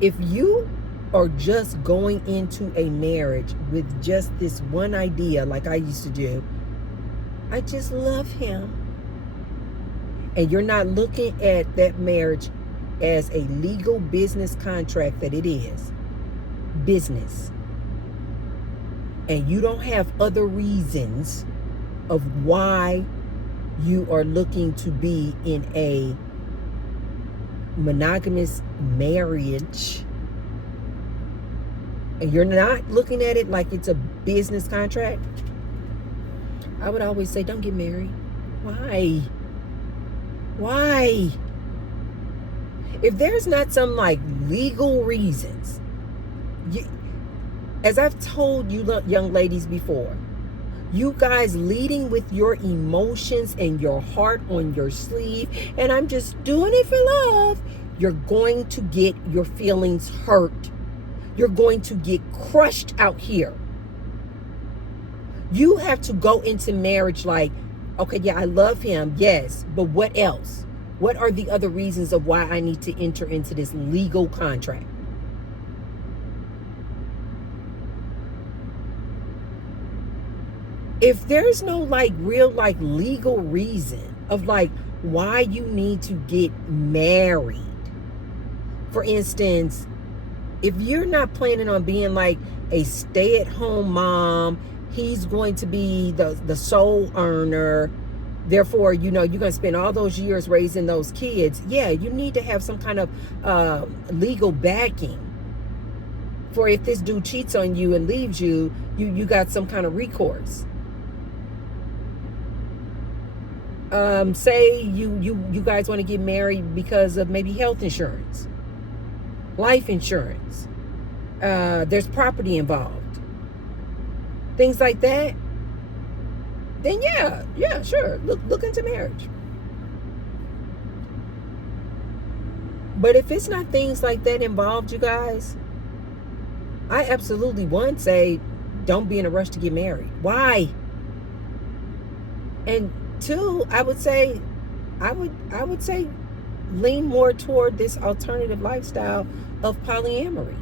if you are just going into a marriage with just this one idea, like I used to do, I just love him, and you're not looking at that marriage as a legal business contract that it is, business, and you don't have other reasons of why you are looking to be in a monogamous marriage, and you're not looking at it like it's a business contract, I would always say, don't get married. Why? If there's not some like legal reasons, as I've told you young ladies before, you guys leading with your emotions and your heart on your sleeve, and I'm just doing it for love, you're going to get your feelings hurt. You're going to get crushed out here. You have to go into marriage like, okay, yeah, I love him, yes, but what else? What are the other reasons of why I need to enter into this legal contract? If there's no like real like legal reason of like why you need to get married, for instance, if you're not planning on being like a stay-at-home mom, he's going to be the sole earner, therefore, you know, you're going to spend all those years raising those kids. Yeah, you need to have some kind of legal backing for if this dude cheats on you and leaves you, you got some kind of recourse. Say you guys want to get married because of maybe health insurance. life insurance, there's property involved, things like that, then yeah, sure, look into marriage. But if it's not things like that involved, you guys, I absolutely, one, say don't be in a rush to get married. Why? And two, I would say lean more toward this alternative lifestyle of polyamory.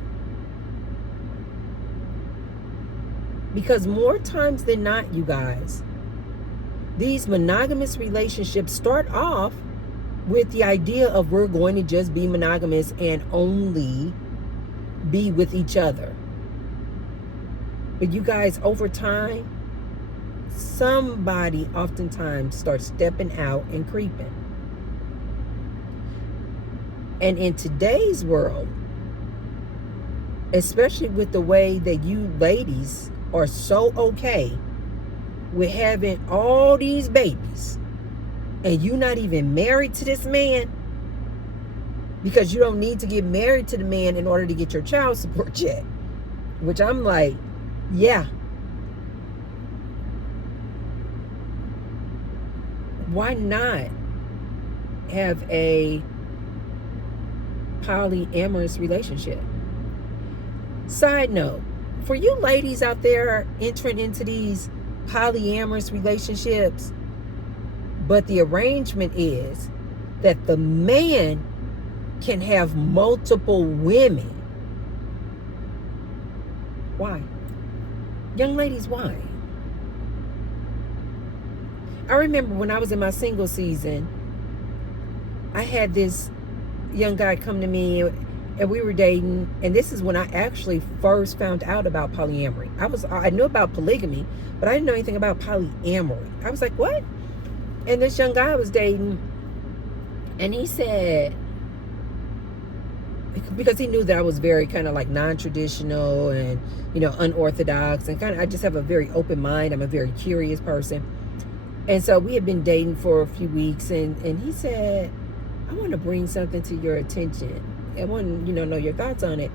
Because more times than not, you guys, these monogamous relationships start off with the idea of we're going to just be monogamous and only be with each other. But you guys, over time, somebody oftentimes starts stepping out and creeping. And in today's world, especially with the way that you ladies are so okay with having all these babies and you not even married to this man, because you don't need to get married to the man in order to get your child support check, which I'm like, yeah. Why not have a polyamorous relationship? Side note, for you ladies out there entering into these polyamorous relationships, but the arrangement is that the man can have multiple women. Why? Young ladies, why? I remember when I was in my single season, I had this young guy come to me and we were dating, and this is when I actually first found out about polyamory. I knew about polygamy, but I didn't know anything about polyamory. I was like, what? And this young guy I was dating, and he said, because he knew that I was very kind of like non-traditional and, you know, unorthodox, and kind of, I just have a very open mind. I'm a very curious person. And so we had been dating for a few weeks, and he said, I want to bring something to your attention. I want to, know your thoughts on it.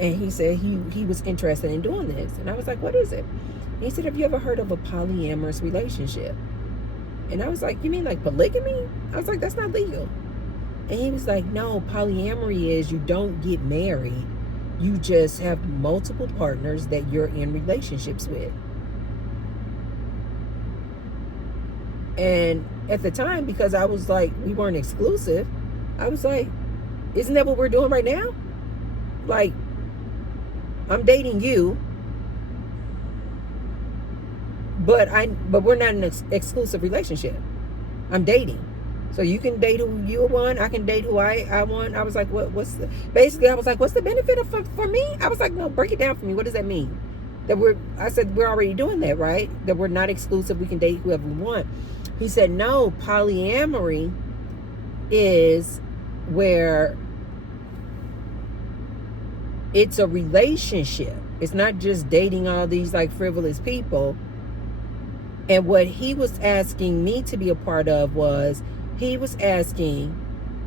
And he said he was interested in doing this. And I was like, what is it? And he said, have you ever heard of a polyamorous relationship? And I was like, you mean like polygamy? I was like, that's not legal. And he was like, no, polyamory is you don't get married. You just have multiple partners that you're in relationships with. And at the time, because I was like, we weren't exclusive, I was like, isn't that what we're doing right now? Like, I'm dating you, but we're not in an exclusive relationship. I'm dating. So you can date who you want, I can date who I want. I was like, basically I was like, what's the benefit of for me? I was like, no, break it down for me. What does that mean? I said, we're already doing that, right? That we're not exclusive, we can date whoever we want. He said, no, polyamory is where it's a relationship. It's not just dating all these like frivolous people. And what he was asking me to be a part of was, he was asking,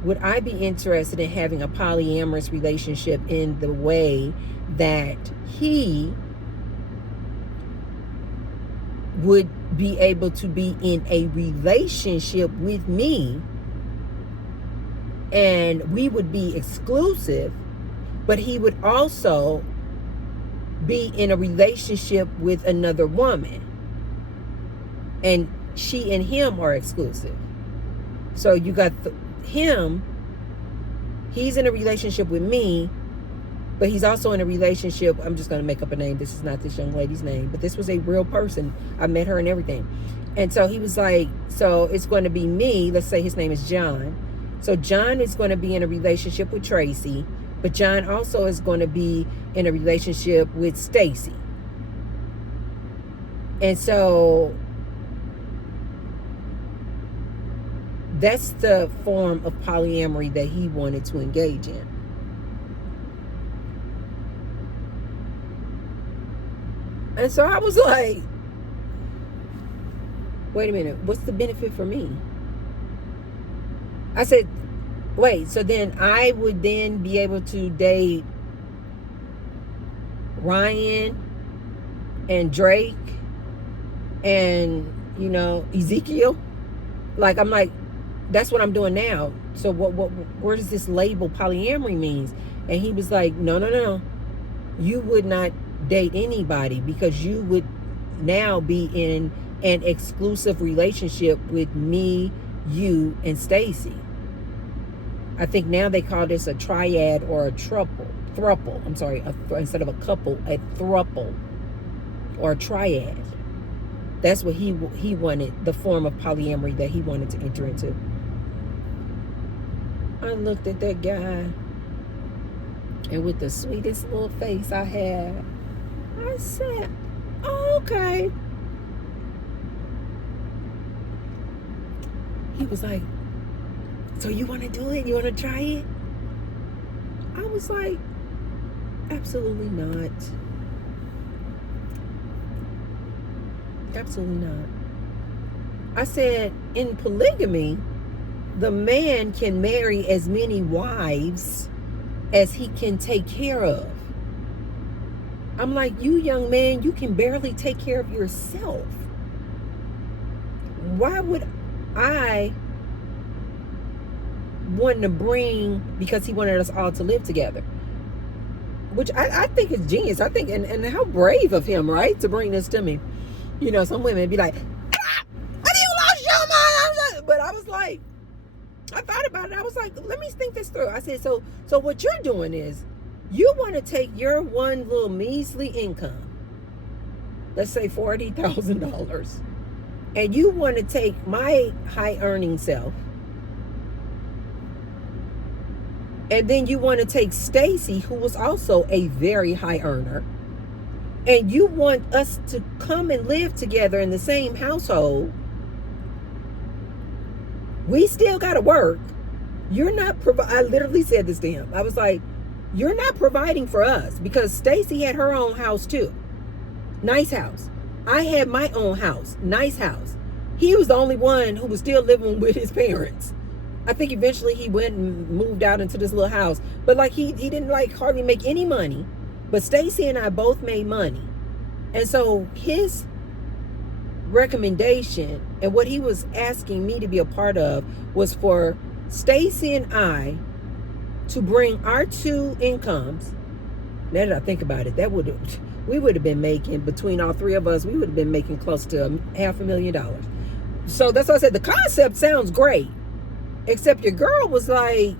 would I be interested in having a polyamorous relationship in the way that he would be able to be in a relationship with me, and we would be exclusive, but he would also be in a relationship with another woman, and she and him are exclusive. So you got him, he's in a relationship with me, but he's also in a relationship, I'm just going to make up a name, this is not this young lady's name, but this was a real person, I met her and everything. And so he was like, so it's going to be me, let's say his name is John. So John is going to be in a relationship with Tracy, but John also is going to be in a relationship with Stacy. And so that's the form of polyamory that he wanted to engage in. And so I was like, wait a minute, what's the benefit for me? I said, Wait, so then I would then be able to date Ryan and Drake and, Ezekiel? Like, I'm like, that's what I'm doing now. So where does this label polyamory means? And he was like, no. You would not date anybody because you would now be in an exclusive relationship with me, you, and Stacy. I think now they call this a triad or a thruple. I'm sorry, instead of a couple, a thruple or a triad. That's what he wanted, the form of polyamory that he wanted to enter into. I looked at that guy, and with the sweetest little face I had, I said, oh, okay. He was like, so you want to do it? You want to try it? I was like, absolutely not. Absolutely not. I said, in polygamy, the man can marry as many wives as he can take care of. I'm like, you young man, you can barely take care of yourself. Why would I want to bring, because he wanted us all to live together? Which I think is genius. I think, and how brave of him, right? To bring this to me. Some women be like, have you lost your mind? But I was like, I thought about it. I was like, let me think this through. I said, so what you're doing is you want to take your one little measly income, let's say $40,000, and you want to take my high earning self, and then you want to take Stacy, who was also a very high earner, and you want us to come and live together in the same household. We still got to work. You're not I literally said this to him. I was like, you're not providing for us, because Stacy had her own house too. Nice house. I had my own house. Nice house. He was the only one who was still living with his parents. I think eventually he went and moved out into this little house. But like he didn't hardly make any money. But Stacy and I both made money. And so his recommendation and what he was asking me to be a part of was for Stacy and I to bring our two incomes. Now that I think about it, we would have been making, between all three of us, we would have been making close to $500,000. So that's why I said the concept sounds great. Except your girl was like,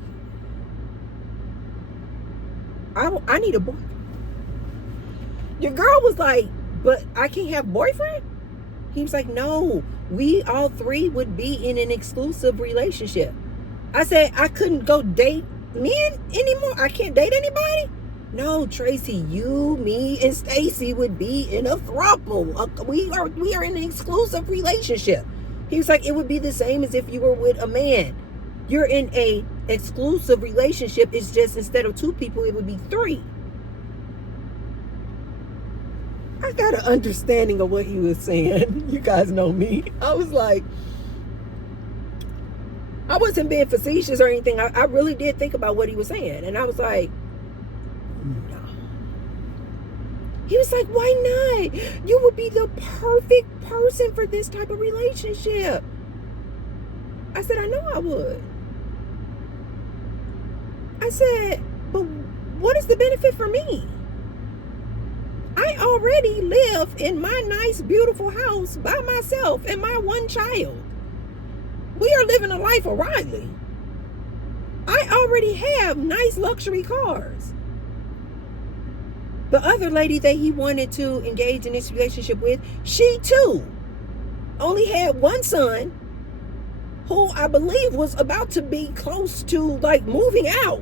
I need a boyfriend. Your girl was like, but I can't have boyfriend? He was like, no, we all three would be in an exclusive relationship. I said, I couldn't go date men anymore? I can't date anybody? No, Tracy, you, me, and Stacy would be in a throuple. We are in an exclusive relationship. He was like, it would be the same as if you were with a man. You're in a exclusive relationship. It's just instead of two people, it would be three. I got an understanding of what he was saying. You guys know me. I was like, I wasn't being facetious or anything. I really did think about what he was saying. And I was like, no. He was like, why not? You would be the perfect person for this type of relationship. I said, I know I would. I said, but what is the benefit for me? I already live in my nice, beautiful house by myself and my one child. We are living a life of Riley. I already have nice luxury cars. The other lady that he wanted to engage in this relationship with, she too only had one son who I believe was about to be close to moving out.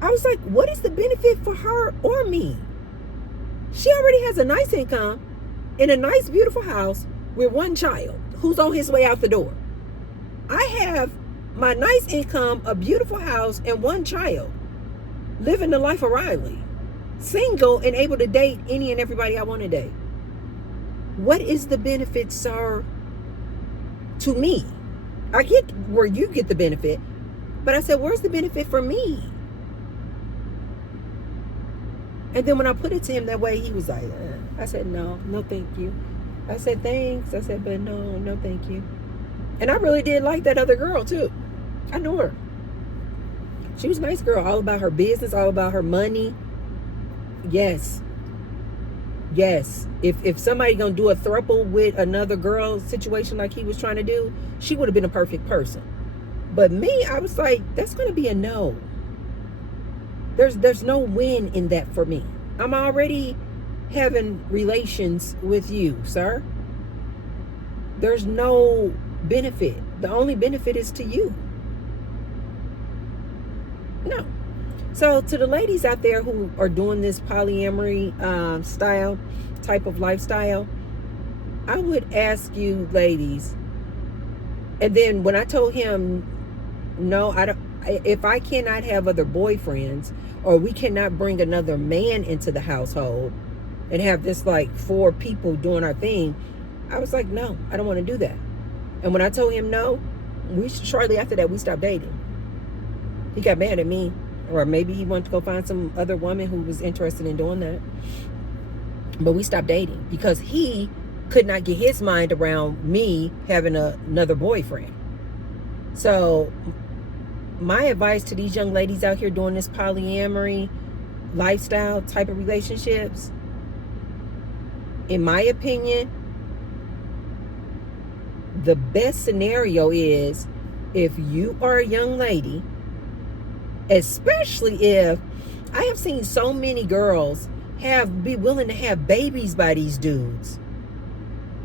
I was like, what is the benefit for her or me? She already has a nice income in a nice, beautiful house with one child who's on his way out the door. I have my nice income, a beautiful house, and one child, living the life of Riley, single and able to date any and everybody I want to date. What is the benefit, sir, to me? I get where you get the benefit, but I said, where's the benefit for me? And then when I put it to him that way, he was like, I said, no, thank you. I said, thanks. I said, but no, thank you. And I really did like that other girl too. I knew her. She was a nice girl, all about her business, all about her money. Yes. If somebody gonna do a throuple with another girl situation like he was trying to do, she would have been a perfect person. But me, I was like, that's gonna be a no. There's no win in that for me. I'm already having relations with you, sir. There's no benefit. The only benefit is to you. No. So to the ladies out there who are doing this polyamory style, type of lifestyle, I would ask you ladies, and then when I told him, no, I don't, if I cannot have other boyfriends, or we cannot bring another man into the household and have this like 4 people doing our thing, I was like, no, I don't want to do that. And when I told him no, shortly after that, we stopped dating. He got mad at me, or maybe he wanted to go find some other woman who was interested in doing that. But we stopped dating because he could not get his mind around me having another boyfriend. So my advice to these young ladies out here doing this polyamory lifestyle type of relationships, in my opinion, the best scenario is if you are a young lady, especially if I have seen so many girls be willing to have babies by these dudes,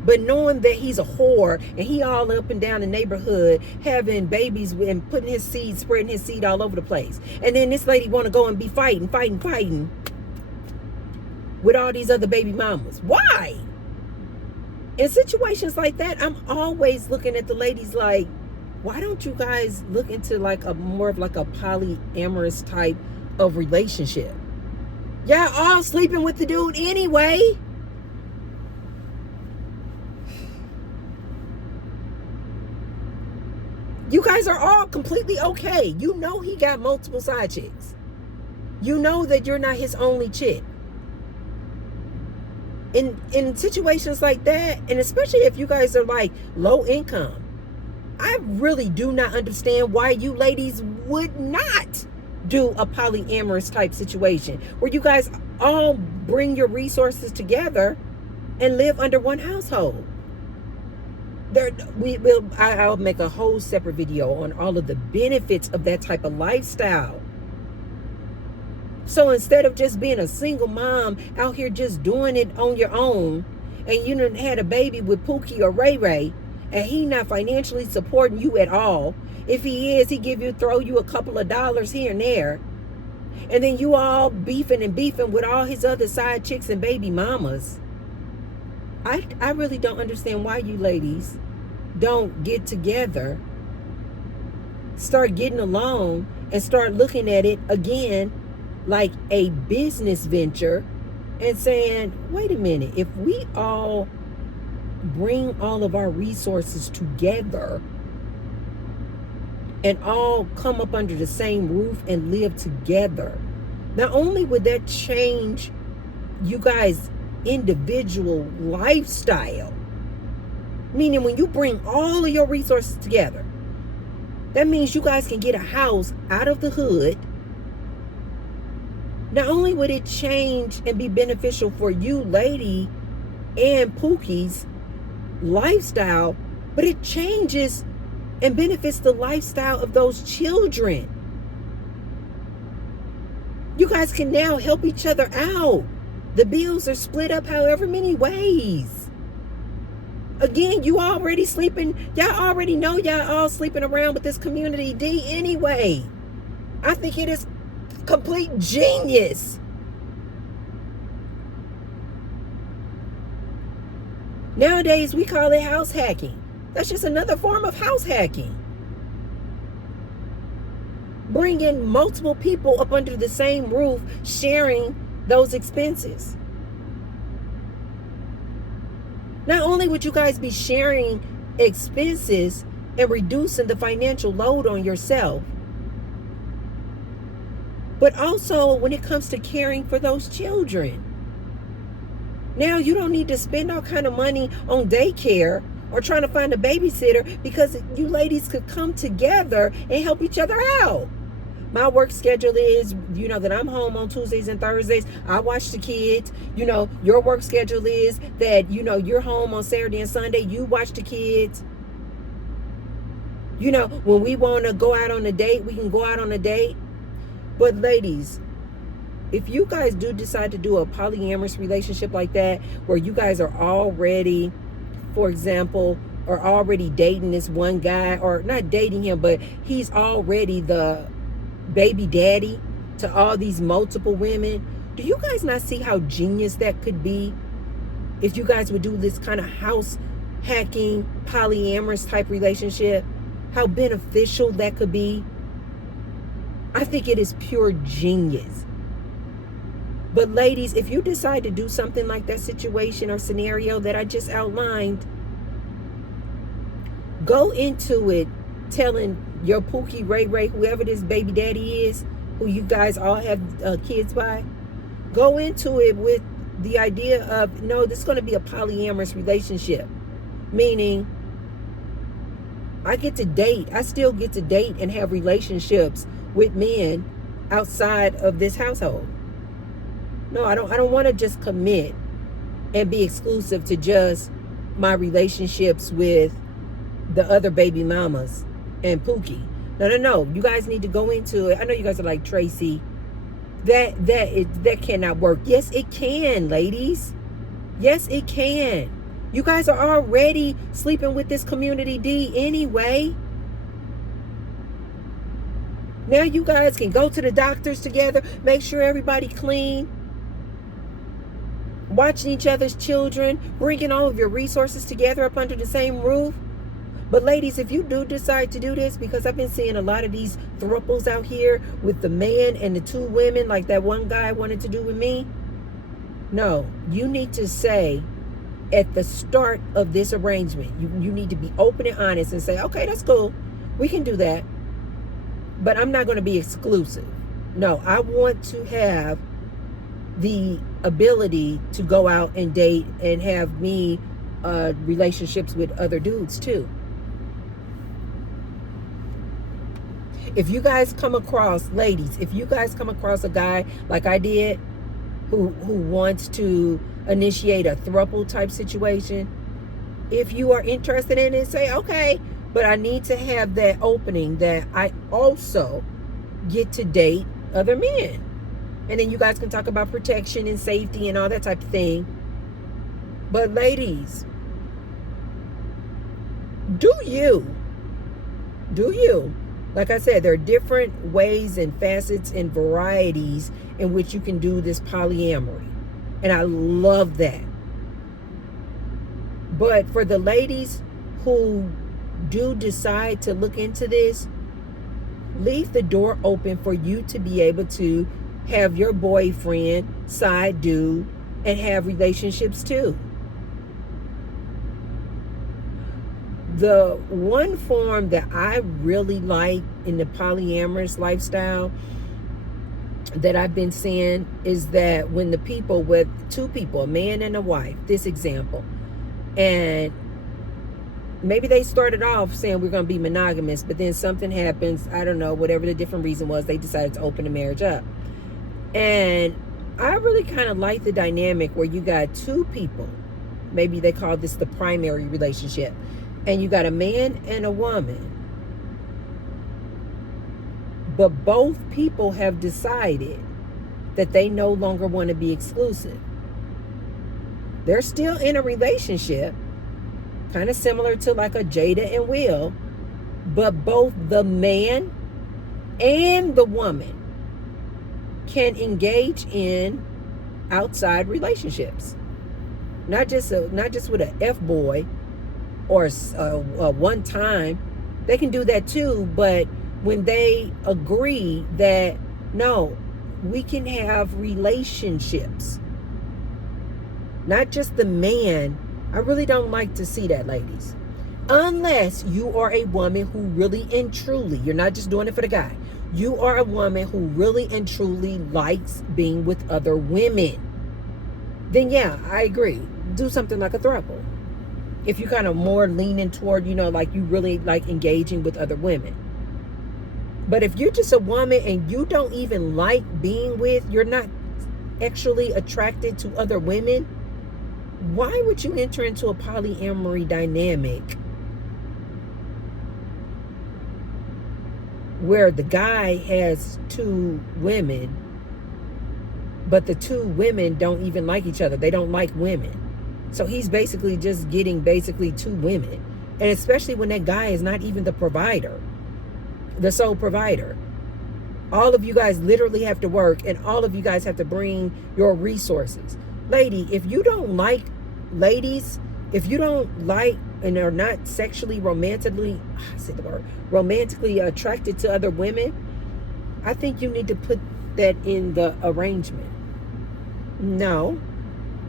but knowing that he's a whore and he all up and down the neighborhood having babies and putting his seed, spreading his seed all over the place. And then this lady want to go and be fighting with all these other baby mamas. Why? In situations like that, I'm always looking at the ladies like, why don't you guys look into like a more of like a polyamorous type of relationship? Y'all all sleeping with the dude anyway. You guys are all completely okay. You know he got multiple side chicks. You know that you're not his only chick. In situations like that, and especially if you guys are like low income, I really do not understand why you ladies would not do a polyamorous type situation where you guys all bring your resources together and live under one household. I'll make a whole separate video on all of the benefits of that type of lifestyle. So instead of just being a single mom out here just doing it on your own, and you done had a baby with Pookie or Ray Ray, and he not financially supporting you at all. If he is, he throw you a couple of dollars here and there, and then you all beefing with all his other side chicks and baby mamas. I really don't understand why you ladies don't get together, start getting along, and start looking at it again like a business venture and saying, wait a minute, if we all bring all of our resources together and all come up under the same roof and live together, not only would that change you guys' individual lifestyle, meaning when you bring all of your resources together, that means you guys can get a house out of the hood. Not only would it change and be beneficial for you lady and Pookie's lifestyle, but it changes and benefits the lifestyle of those children. You guys can now help each other out. The bills are split up however many ways. Again, y'all already know y'all all sleeping around with this community D anyway. I think it is complete genius. Nowadays, we call it house hacking. That's just another form of house hacking. Bringing multiple people up under the same roof, sharing those expenses. Not only would you guys be sharing expenses and reducing the financial load on yourself. But also when it comes to caring for those children. Now you don't need to spend all kind of money on daycare or trying to find a babysitter, because you ladies could come together and help each other out. My work schedule is, that I'm home on Tuesdays and Thursdays. I watch the kids. Your work schedule is that, you're home on Saturday and Sunday. You watch the kids. When we want to go out on a date, we can go out on a date. But ladies, if you guys do decide to do a polyamorous relationship like that, where you guys are already, for example, are already dating this one guy, or not dating him, but he's already the baby daddy to all these multiple women, do you guys not see how genius that could be if you guys would do this kind of house hacking, polyamorous type relationship? How beneficial that could be? I think it is pure genius. But ladies, if you decide to do something like that situation or scenario that I just outlined, go into it telling your Pookie, Ray, whoever this baby daddy is, who you guys all have kids by, go into it with the idea of, no, this is going to be a polyamorous relationship. Meaning, I still get to date and have relationships with men outside of this household. No, I don't want to just commit and be exclusive to just my relationships with the other baby mamas and Pookie. No. You guys need to go into it. I know you guys are like, Tracy, that cannot work. Yes, it can, ladies. Yes, it can. You guys are already sleeping with this community D anyway. Now you guys can go to the doctors together, make sure everybody clean, watching each other's children, bringing all of your resources together up under the same roof. But ladies, if you do decide to do this, because I've been seeing a lot of these thruples out here with the man and the two women, like that one guy wanted to do with me. No, you need to say at the start of this arrangement, you need to be open and honest and say, okay, that's cool. We can do that. But I'm not going to be exclusive. No, I want to have the ability to go out and date and have me relationships with other dudes too. If you guys come across, ladies, if you guys come across a guy like I did who wants to initiate a throuple type situation, if you are interested in it, say, okay, but I need to have that opening that I also get to date other men. And then you guys can talk about protection and safety and all that type of thing. But ladies, do you? Like I said, there are different ways and facets and varieties in which you can do this polyamory. And I love that. But for the ladies who do decide to look into this, leave the door open for you to be able to have your boyfriend, side dude, and have relationships too. The one form that I really like in the polyamorous lifestyle that I've been seeing is that when the people with two people, a man and a wife, this example, and maybe they started off saying we're going to be monogamous, but then something happens, I don't know, whatever the different reason was, they decided to open the marriage up. And I really kind of like the dynamic where you got two people, maybe they call this the primary relationship, and you got a man and a woman, but both people have decided that they no longer want to be exclusive. They're still in a relationship, kind of similar to like a Jada and Will, but both the man and the woman can engage in outside relationships. Not just with an F-boy or a one time. They can do that too, but when they agree that, no, we can have relationships. Not just the man. I really don't like to see that, ladies. Unless you are a woman who really and truly, you're not just doing it for the guy. You are a woman who really and truly likes being with other women. Then yeah, I agree. Do something like a throuple. If you kind of more leaning toward, like you really like engaging with other women. But if you're just a woman and you don't even like being with, you're not actually attracted to other women, why would you enter into a polyamory dynamic where the guy has 2 women, but the 2 women don't even like each other? They don't like women. So he's basically just getting 2 women. And especially when that guy is not even the provider, the sole provider. All of you guys literally have to work, and all of you guys have to bring your resources. Lady, if you don't like ladies, if you don't like and are not sexually romantically attracted to other women, I think you need to put that in the arrangement. No.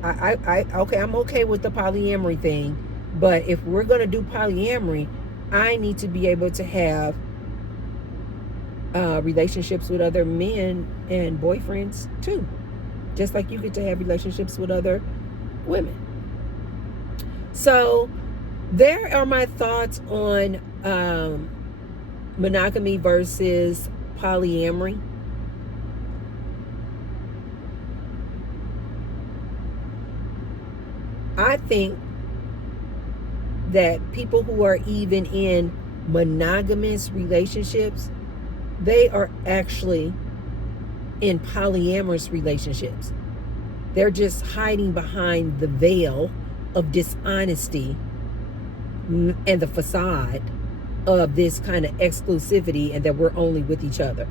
Okay, I'm okay with the polyamory thing, but if we're going to do polyamory, I need to be able to have relationships with other men and boyfriends too, just like you get to have relationships with other women. So there are my thoughts on monogamy versus polyamory. I think that people who are even in monogamous relationships, they are actually in polyamorous relationships. They're just hiding behind the veil of dishonesty and the facade of this kind of exclusivity and that we're only with each other.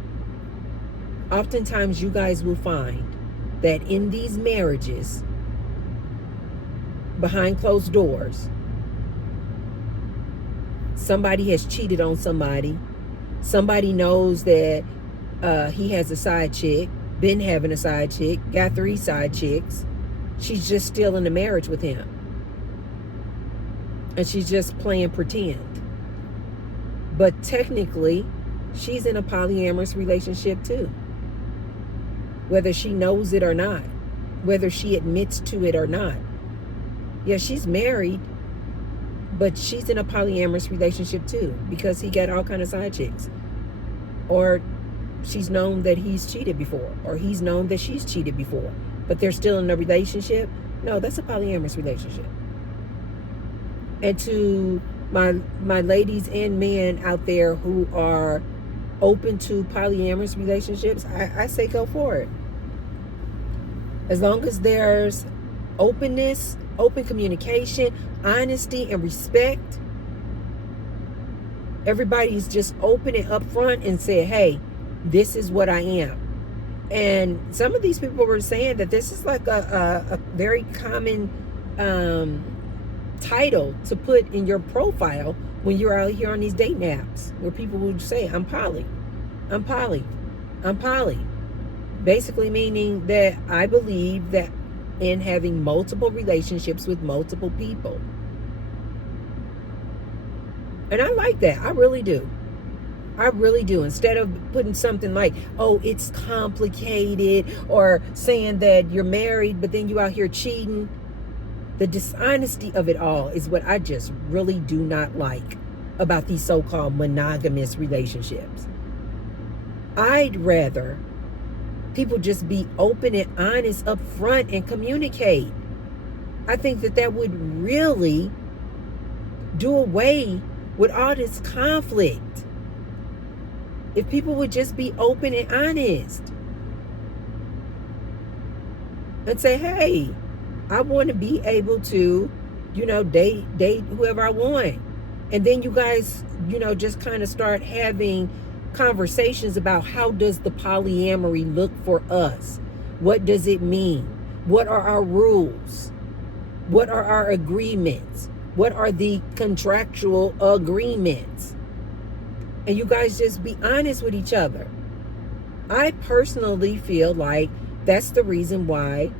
Oftentimes you guys will find that in these marriages, behind closed doors, somebody has cheated on somebody. Somebody knows that he has a side chick, been having a side chick, got 3 side chicks. She's just still in the marriage with him. And she's just playing pretend. But technically, she's in a polyamorous relationship too. Whether she knows it or not. Whether she admits to it or not. Yeah, she's married, but she's in a polyamorous relationship too, because he got all kind of side chicks. Or she's known that he's cheated before, or he's known that she's cheated before, but they're still in a relationship. No, that's a polyamorous relationship. And to my ladies and men out there who are open to polyamorous relationships, I say go for it. As long as there's openness, open communication, honesty, and respect. Everybody's just open and upfront and say, hey, this is what I am. And some of these people were saying that this is like a very common title to put in your profile when you're out here on these dating apps, where people would say, I'm poly. I'm poly. I'm poly. Basically meaning that I believe that in having multiple relationships with multiple people. And I like that. I really do. I really do. Instead of putting something like, oh, it's complicated, or saying that you're married, but then you out here cheating. The dishonesty of it all is what I just really do not like about these so-called monogamous relationships. I'd rather people just be open and honest up front and communicate. I think that would really do away with all this conflict. If people would just be open and honest and say, hey, I want to be able to, date whoever I want. And then you guys, just kind of start having conversations about how does the polyamory look for us? What does it mean? What are our rules? What are our agreements? What are the contractual agreements? And you guys just be honest with each other. I personally feel like that's the reason why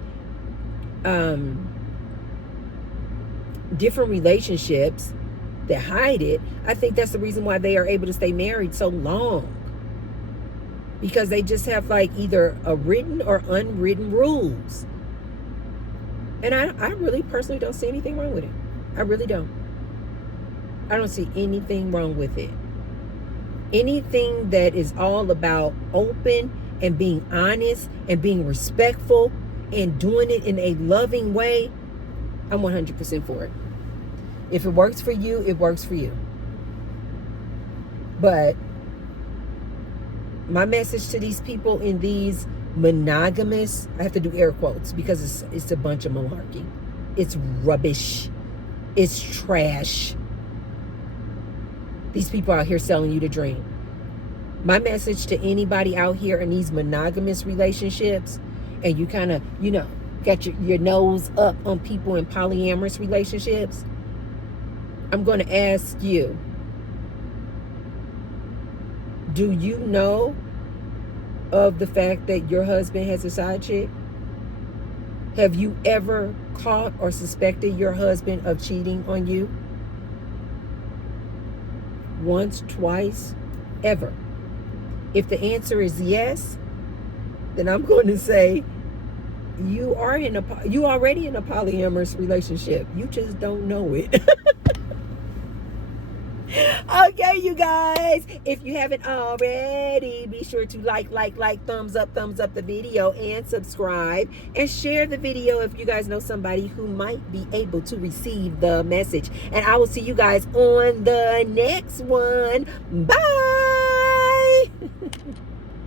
different relationships that hide it. I think that's the reason why they are able to stay married so long. Because they just have like either a written or unwritten rules. And I really personally don't see anything wrong with it. I really don't. I don't see anything wrong with it. Anything that is all about open and being honest and being respectful and doing it in a loving way, I'm 100% for it. If it works for you, it works for you. But my message to these people in these monogamous, I have to do air quotes because it's a bunch of malarkey. It's rubbish. It's trash. These people out here selling you the dream. My message to anybody out here in these monogamous relationships, and you kind of, got your nose up on people in polyamorous relationships, I'm going to ask you, do you know of the fact that your husband has a side chick? Have you ever caught or suspected your husband of cheating on you? Once, twice, ever? If the answer is yes, then I'm going to say you already in a polyamorous relationship. You just don't know it. Okay, you guys, if you haven't already, be sure to like, thumbs up the video, and subscribe, and share the video if you guys know somebody who might be able to receive the message. And I will see you guys on the next one. Bye.